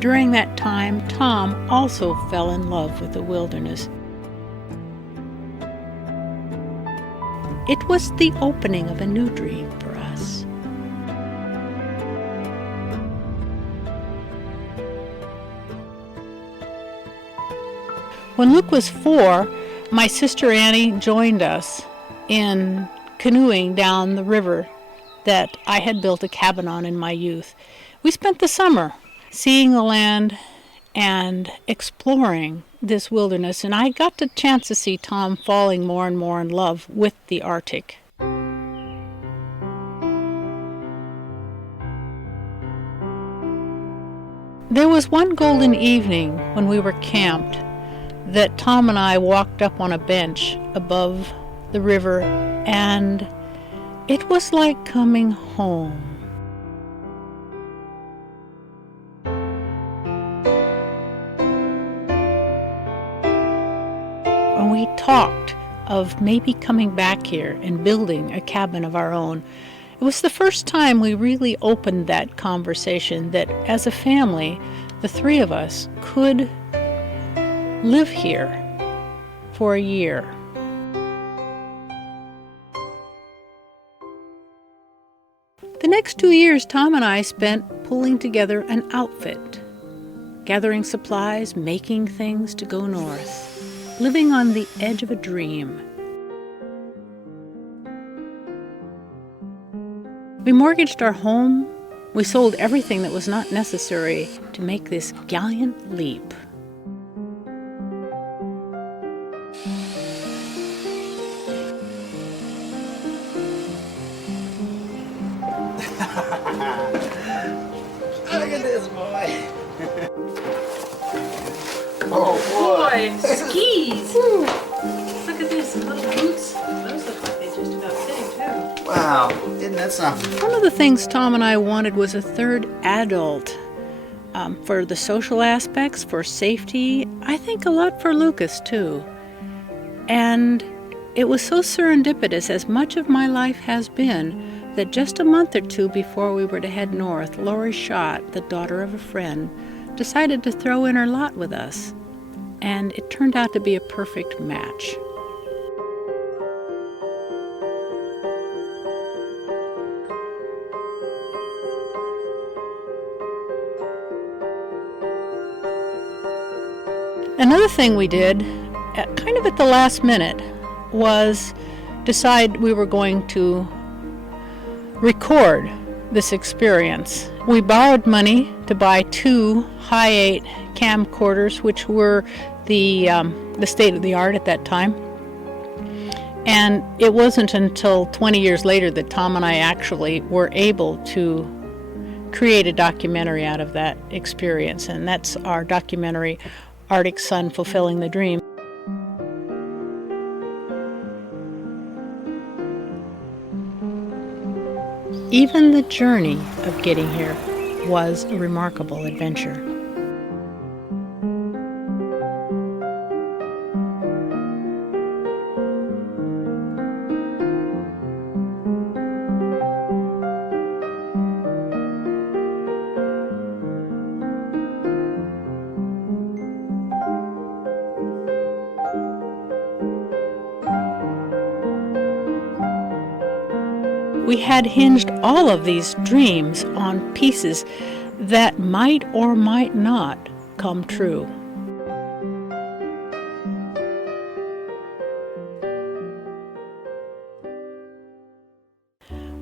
During that time, Tom also fell in love with the wilderness. It was the opening of a new dream for us. When Luke was 4, my sister Annie joined us in canoeing down the river that I had built a cabin on in my youth. We spent the summer seeing the land and exploring this wilderness, and I got the chance to see Tom falling more and more in love with the Arctic. There was one golden evening when we were camped that Tom and I walked up on a bench above the river, and it was like coming home. And we talked of maybe coming back here and building a cabin of our own. It was the first time we really opened that conversation that as a family, the three of us could live here for a year. The next 2 years, Tom and I spent pulling together an outfit, gathering supplies, making things to go north, living on the edge of a dream. We mortgaged our home. We sold everything that was not necessary to make this gallant leap. Look at this boy. Boy, skis! Look at this, little boots. Those look like they just about fit too. Wow, isn't that something? One of the things Tom and I wanted was a third adult, for the social aspects, for safety. I think a lot for Lucas too. And it was so serendipitous, as much of my life has been, that just a month or two before we were to head north, Lori Schott, the daughter of a friend, decided to throw in her lot with us. And it turned out to be a perfect match. Another thing we did, kind of at the last minute, was decide we were going to record this experience. We borrowed money to buy 2 Hi-8 camcorders, which were the state of the art at that time. And it wasn't until 20 years later that Tom and I actually were able to create a documentary out of that experience, and that's our documentary, Arctic Sun Fulfilling the Dream. Even the journey of getting here was a remarkable adventure. We had hinged all of these dreams on pieces that might or might not come true.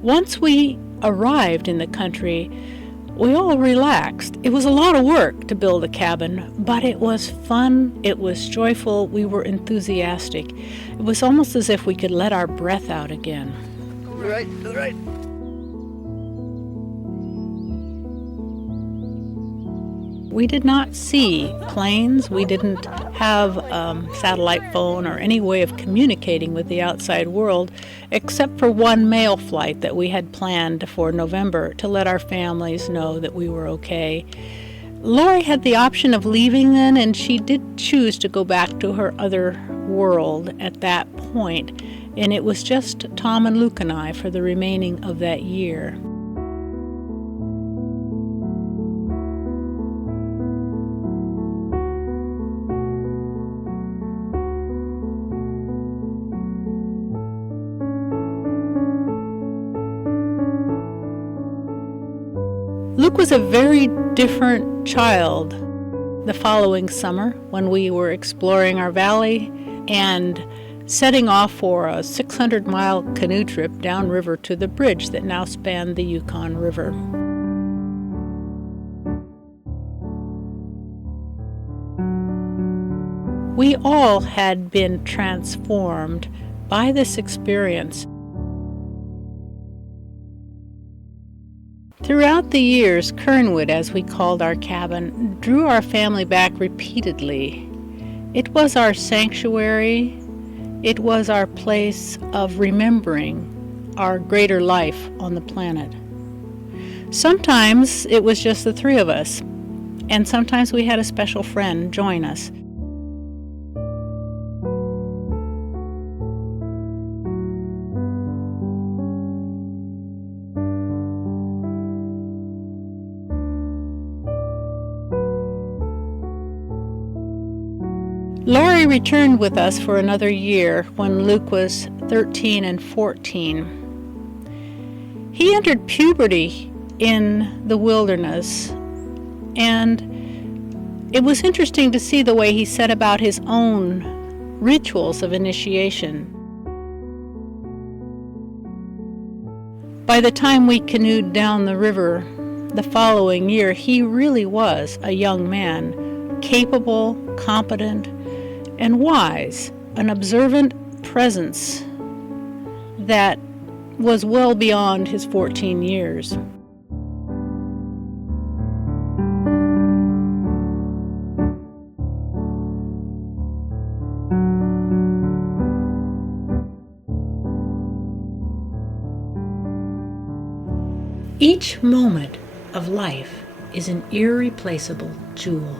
Once we arrived in the country, we all relaxed. It was a lot of work to build a cabin, but it was fun, it was joyful, we were enthusiastic. It was almost as if we could let our breath out again. Right. We did not see planes. We didn't have satellite phone or any way of communicating with the outside world, except for one mail flight that we had planned for November to let our families know that we were okay. Lori had the option of leaving then, and she did choose to go back to her other world at that point. And it was just Tom and Luke and I for the remaining of that year. Luke was a very different child the following summer when we were exploring our valley and setting off for a 600-mile canoe trip downriver to the bridge that now spanned the Yukon River. We all had been transformed by this experience. Throughout the years, Kernwood, as we called our cabin, drew our family back repeatedly. It was our sanctuary. It was our place of remembering our greater life on the planet. Sometimes it was just the three of us, and sometimes we had a special friend join us. Laurie returned with us for another year when Luke was 13 and 14. He entered puberty in the wilderness, and it was interesting to see the way he set about his own rituals of initiation. By the time we canoed down the river the following year, he really was a young man, capable, competent, and wise, an observant presence that was well beyond his 14 years. Each moment of life is an irreplaceable jewel.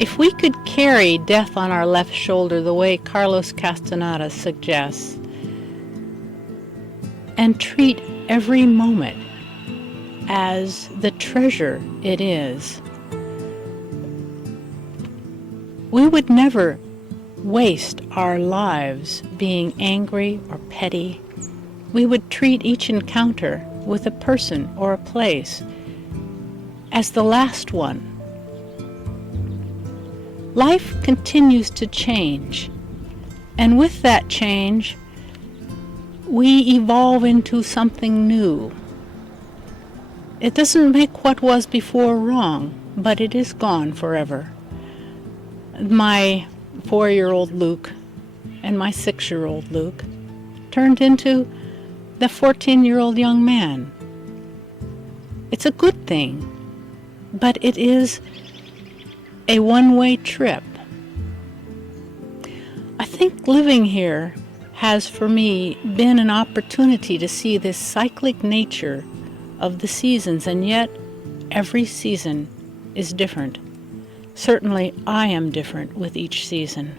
If we could carry death on our left shoulder the way Carlos Castaneda suggests, and treat every moment as the treasure it is, we would never waste our lives being angry or petty. We would treat each encounter with a person or a place as the last one. Life continues to change, and with that change, we evolve into something new. It doesn't make what was before wrong, but it is gone forever. My 4-year-old Luke and my 6-year-old Luke turned into the 14-year-old young man. It's a good thing, but it is a one-way trip. I think living here has for me been an opportunity to see this cyclic nature of the seasons, and yet every season is different. Certainly I am different with each season.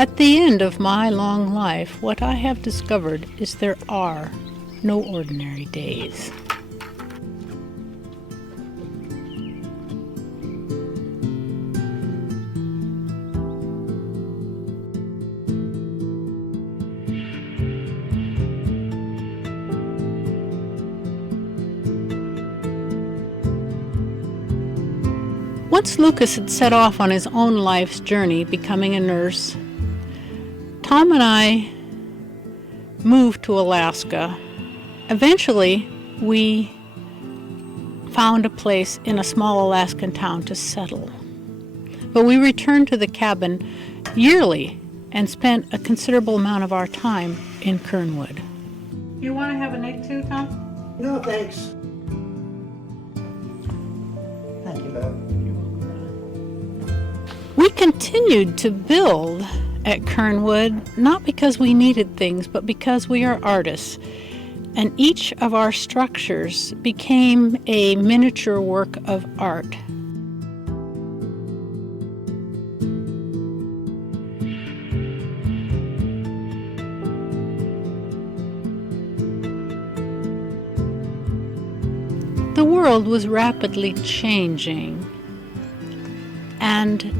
At the end of my long life, what I have discovered is there are no ordinary days. Once Lucas had set off on his own life's journey, becoming a nurse, Tom and I moved to Alaska. Eventually, we found a place in a small Alaskan town to settle. But we returned to the cabin yearly and spent a considerable amount of our time in Kernwood. You want to have an egg too, Tom? No, thanks. Thank you, Bob. We continued to build at Kernwood, not because we needed things, but because we are artists, and each of our structures became a miniature work of art. The world was rapidly changing, and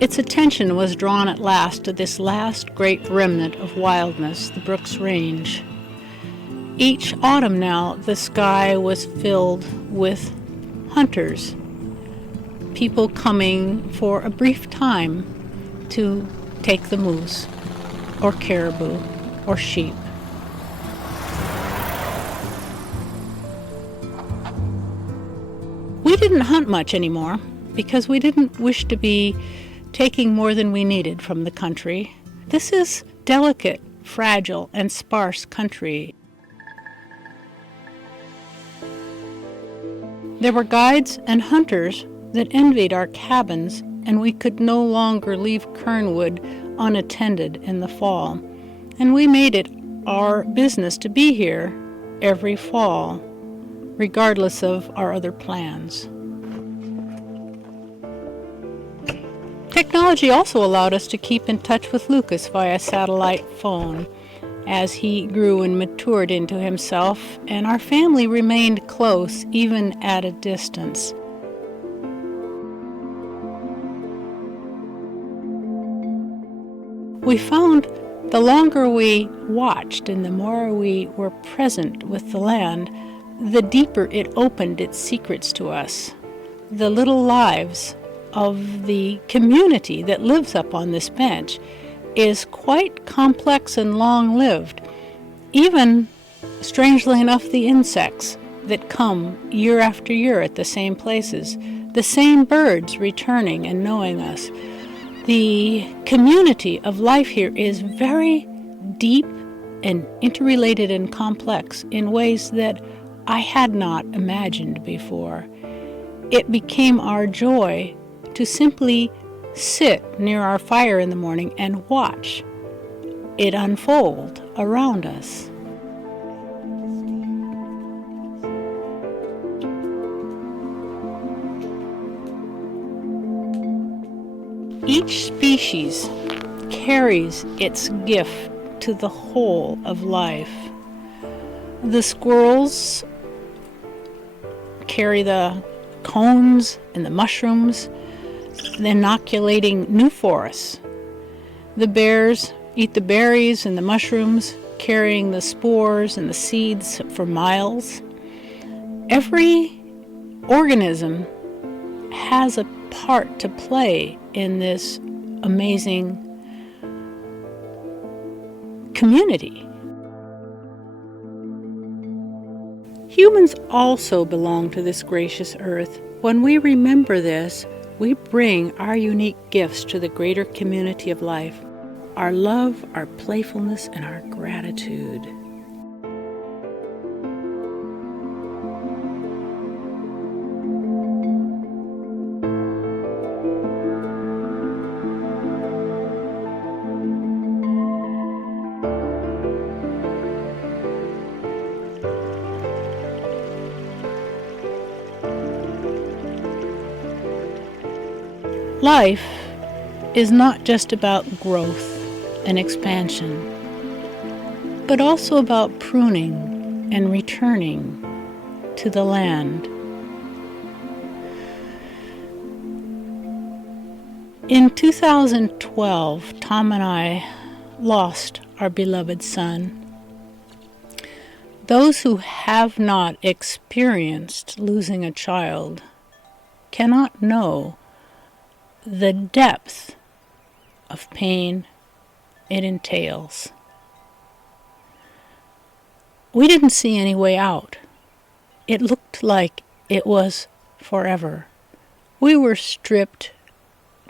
its attention was drawn at last to this last great remnant of wildness, the Brooks Range. Each autumn now, the sky was filled with hunters, people coming for a brief time to take the moose, or caribou, or sheep. We didn't hunt much anymore because we didn't wish to be taking more than we needed from the country. This is delicate, fragile, and sparse country. There were guides and hunters that envied our cabins, and we could no longer leave Kernwood unattended in the fall. And we made it our business to be here every fall, regardless of our other plans. Technology also allowed us to keep in touch with Lucas via satellite phone as he grew and matured into himself, and our family remained close even at a distance. We found the longer we watched and the more we were present with the land, the deeper it opened its secrets to us. The little lives of the community that lives up on this bench is quite complex and long-lived. Even, strangely enough, the insects that come year after year at the same places, the same birds returning and knowing us. The community of life here is very deep and interrelated and complex in ways that I had not imagined before. It became our joy to simply sit near our fire in the morning and watch it unfold around us. Each species carries its gift to the whole of life. The squirrels carry the cones and the mushrooms, inoculating new forests. The bears eat the berries and the mushrooms, carrying the spores and the seeds for miles. Every organism has a part to play in this amazing community. Humans also belong to this gracious earth. When we remember this, we bring our unique gifts to the greater community of life, our love, our playfulness, and our gratitude. Life is not just about growth and expansion, but also about pruning and returning to the land. In 2012, Tom and I lost our beloved son. Those who have not experienced losing a child cannot know the depth of pain it entails. We didn't see any way out. It looked like it was forever. We were stripped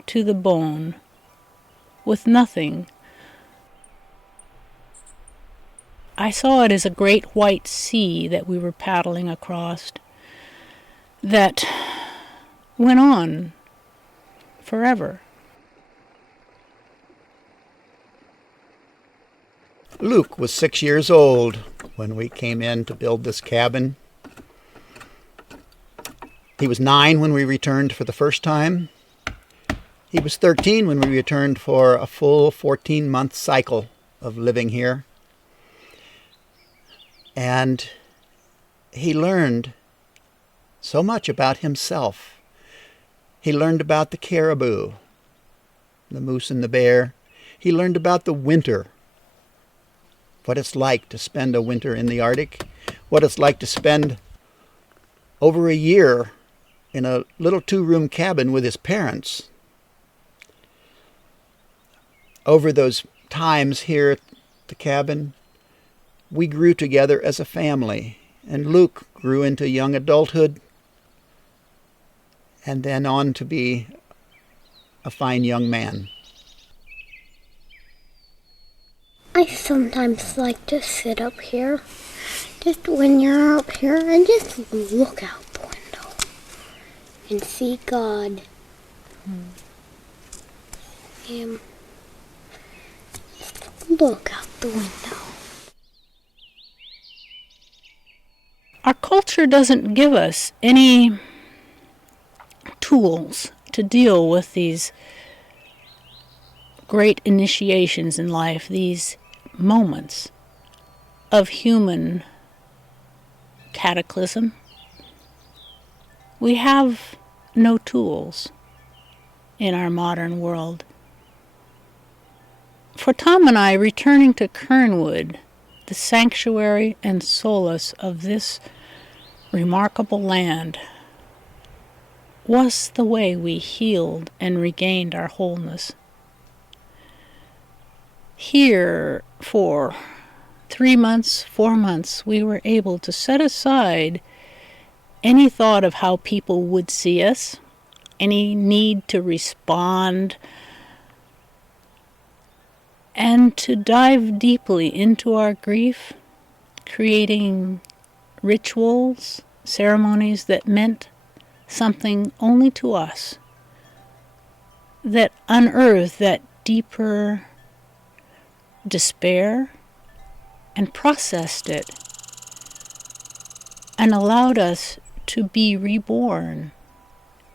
to the bone with nothing. I saw it as a great white sea that we were paddling across that went on forever. Luke was 6 years old when we came in to build this cabin. He was 9 when we returned for the first time. He was 13 when we returned for a full 14-month cycle of living here. And he learned so much about himself. He learned about the caribou, the moose and the bear. He learned about the winter, what it's like to spend a winter in the Arctic, what it's like to spend over a year in a little 2-room cabin with his parents. Over those times here at the cabin, we grew together as a family, and Luke grew into young adulthood and then on to be a fine young man. I sometimes like to sit up here, just when you're up here, and just look out the window and see God. Just look out the window. Our culture doesn't give us any tools to deal with these great initiations in life, these moments of human cataclysm. We have no tools in our modern world. For Tom and I, returning to Kernwood, the sanctuary and solace of this remarkable land, was the way we healed and regained our wholeness. Here, for 3 months, 4 months, we were able to set aside any thought of how people would see us, any need to respond, and to dive deeply into our grief, creating rituals, ceremonies that meant something only to us, that unearthed that deeper despair and processed it and allowed us to be reborn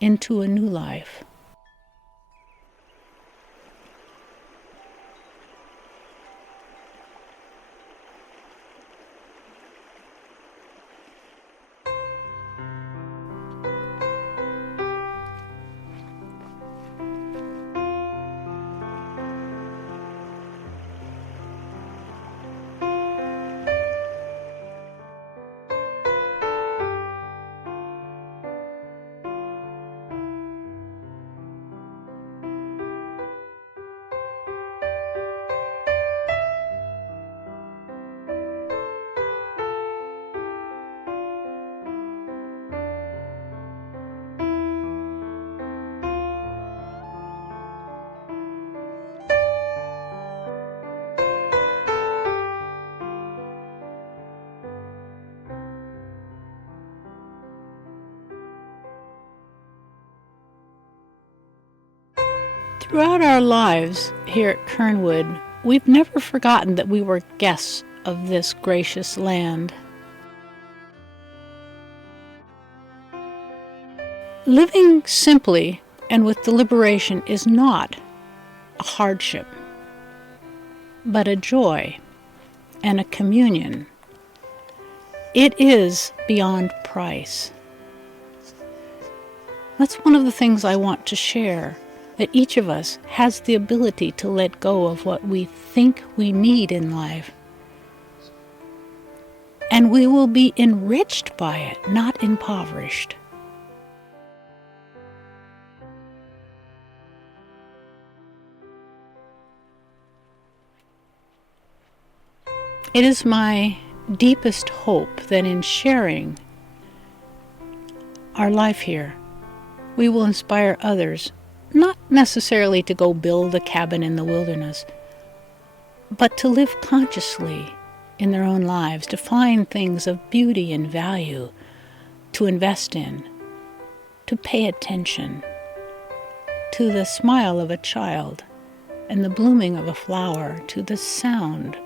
into a new life. Throughout our lives here at Kernwood, we've never forgotten that we were guests of this gracious land. Living simply and with deliberation is not a hardship, but a joy and a communion. It is beyond price. That's one of the things I want to share, that each of us has the ability to let go of what we think we need in life. And we will be enriched by it, not impoverished. It is my deepest hope that in sharing our life here, we will inspire others, not necessarily to go build a cabin in the wilderness, but to live consciously in their own lives, to find things of beauty and value to invest in, to pay attention to the smile of a child and the blooming of a flower, to the sound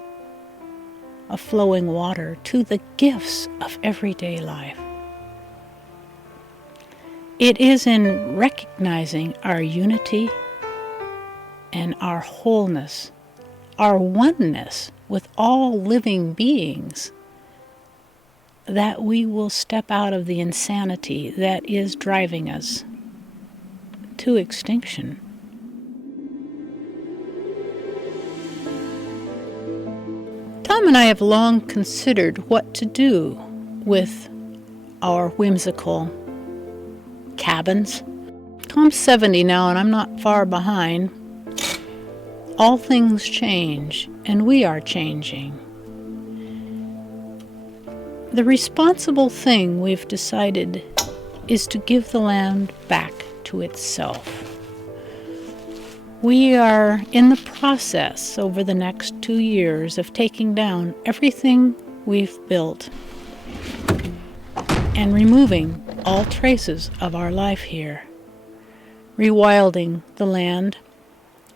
of flowing water, to the gifts of everyday life. It is in recognizing our unity and our wholeness, our oneness with all living beings, that we will step out of the insanity that is driving us to extinction. Tom and I have long considered what to do with our whimsical cabins. I'm 70 now, and I'm not far behind. All things change, and we are changing. The responsible thing we've decided is to give the land back to itself. We are in the process over the next 2 years of taking down everything we've built and removing all traces of our life here, rewilding the land,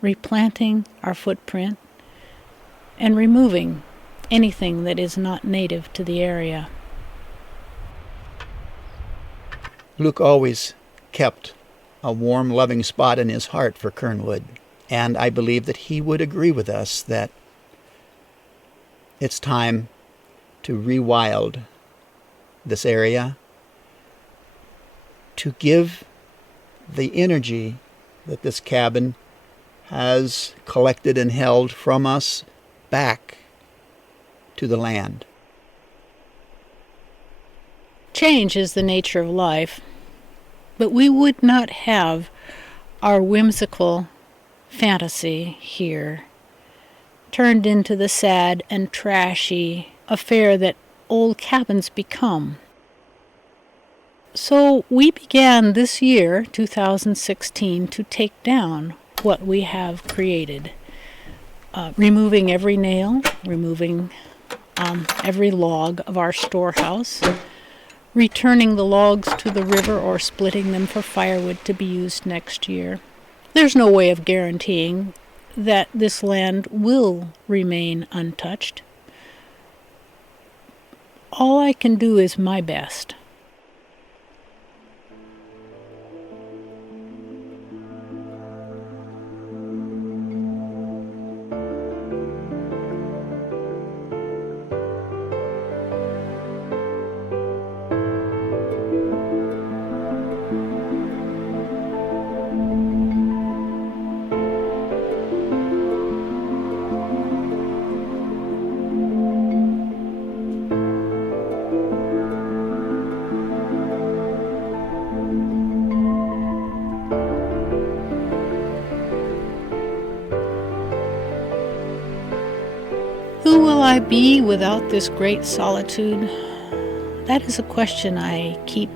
replanting our footprint, and removing anything that is not native to the area. Luke always kept a warm, loving spot in his heart for Kernwood, and I believe that he would agree with us that it's time to rewild this area, to give the energy that this cabin has collected and held from us back to the land. Change is the nature of life, but we would not have our whimsical fantasy here turned into the sad and trashy affair that old cabins become. So we began this year, 2016, to take down what we have created, removing every nail, removing every log of our storehouse, returning the logs to the river or splitting them for firewood to be used next year. There's no way of guaranteeing that this land will remain untouched. All I can do is my best. Who will I be without this great solitude? That is a question I keep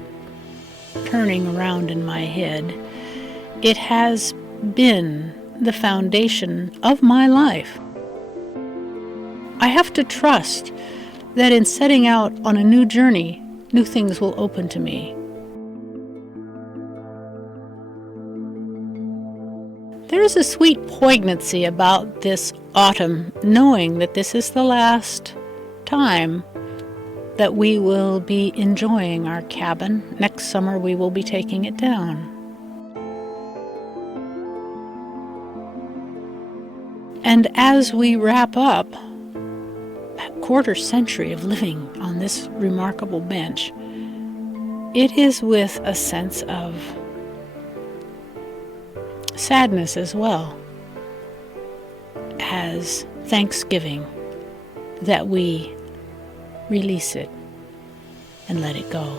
turning around in my head. It has been the foundation of my life. I have to trust that in setting out on a new journey, new things will open to me. There is a sweet poignancy about this autumn, knowing that this is the last time that we will be enjoying our cabin. Next summer we will be taking it down. And as we wrap up that quarter century of living on this remarkable bench, it is with a sense of sadness as well as thanksgiving that we release it and let it go.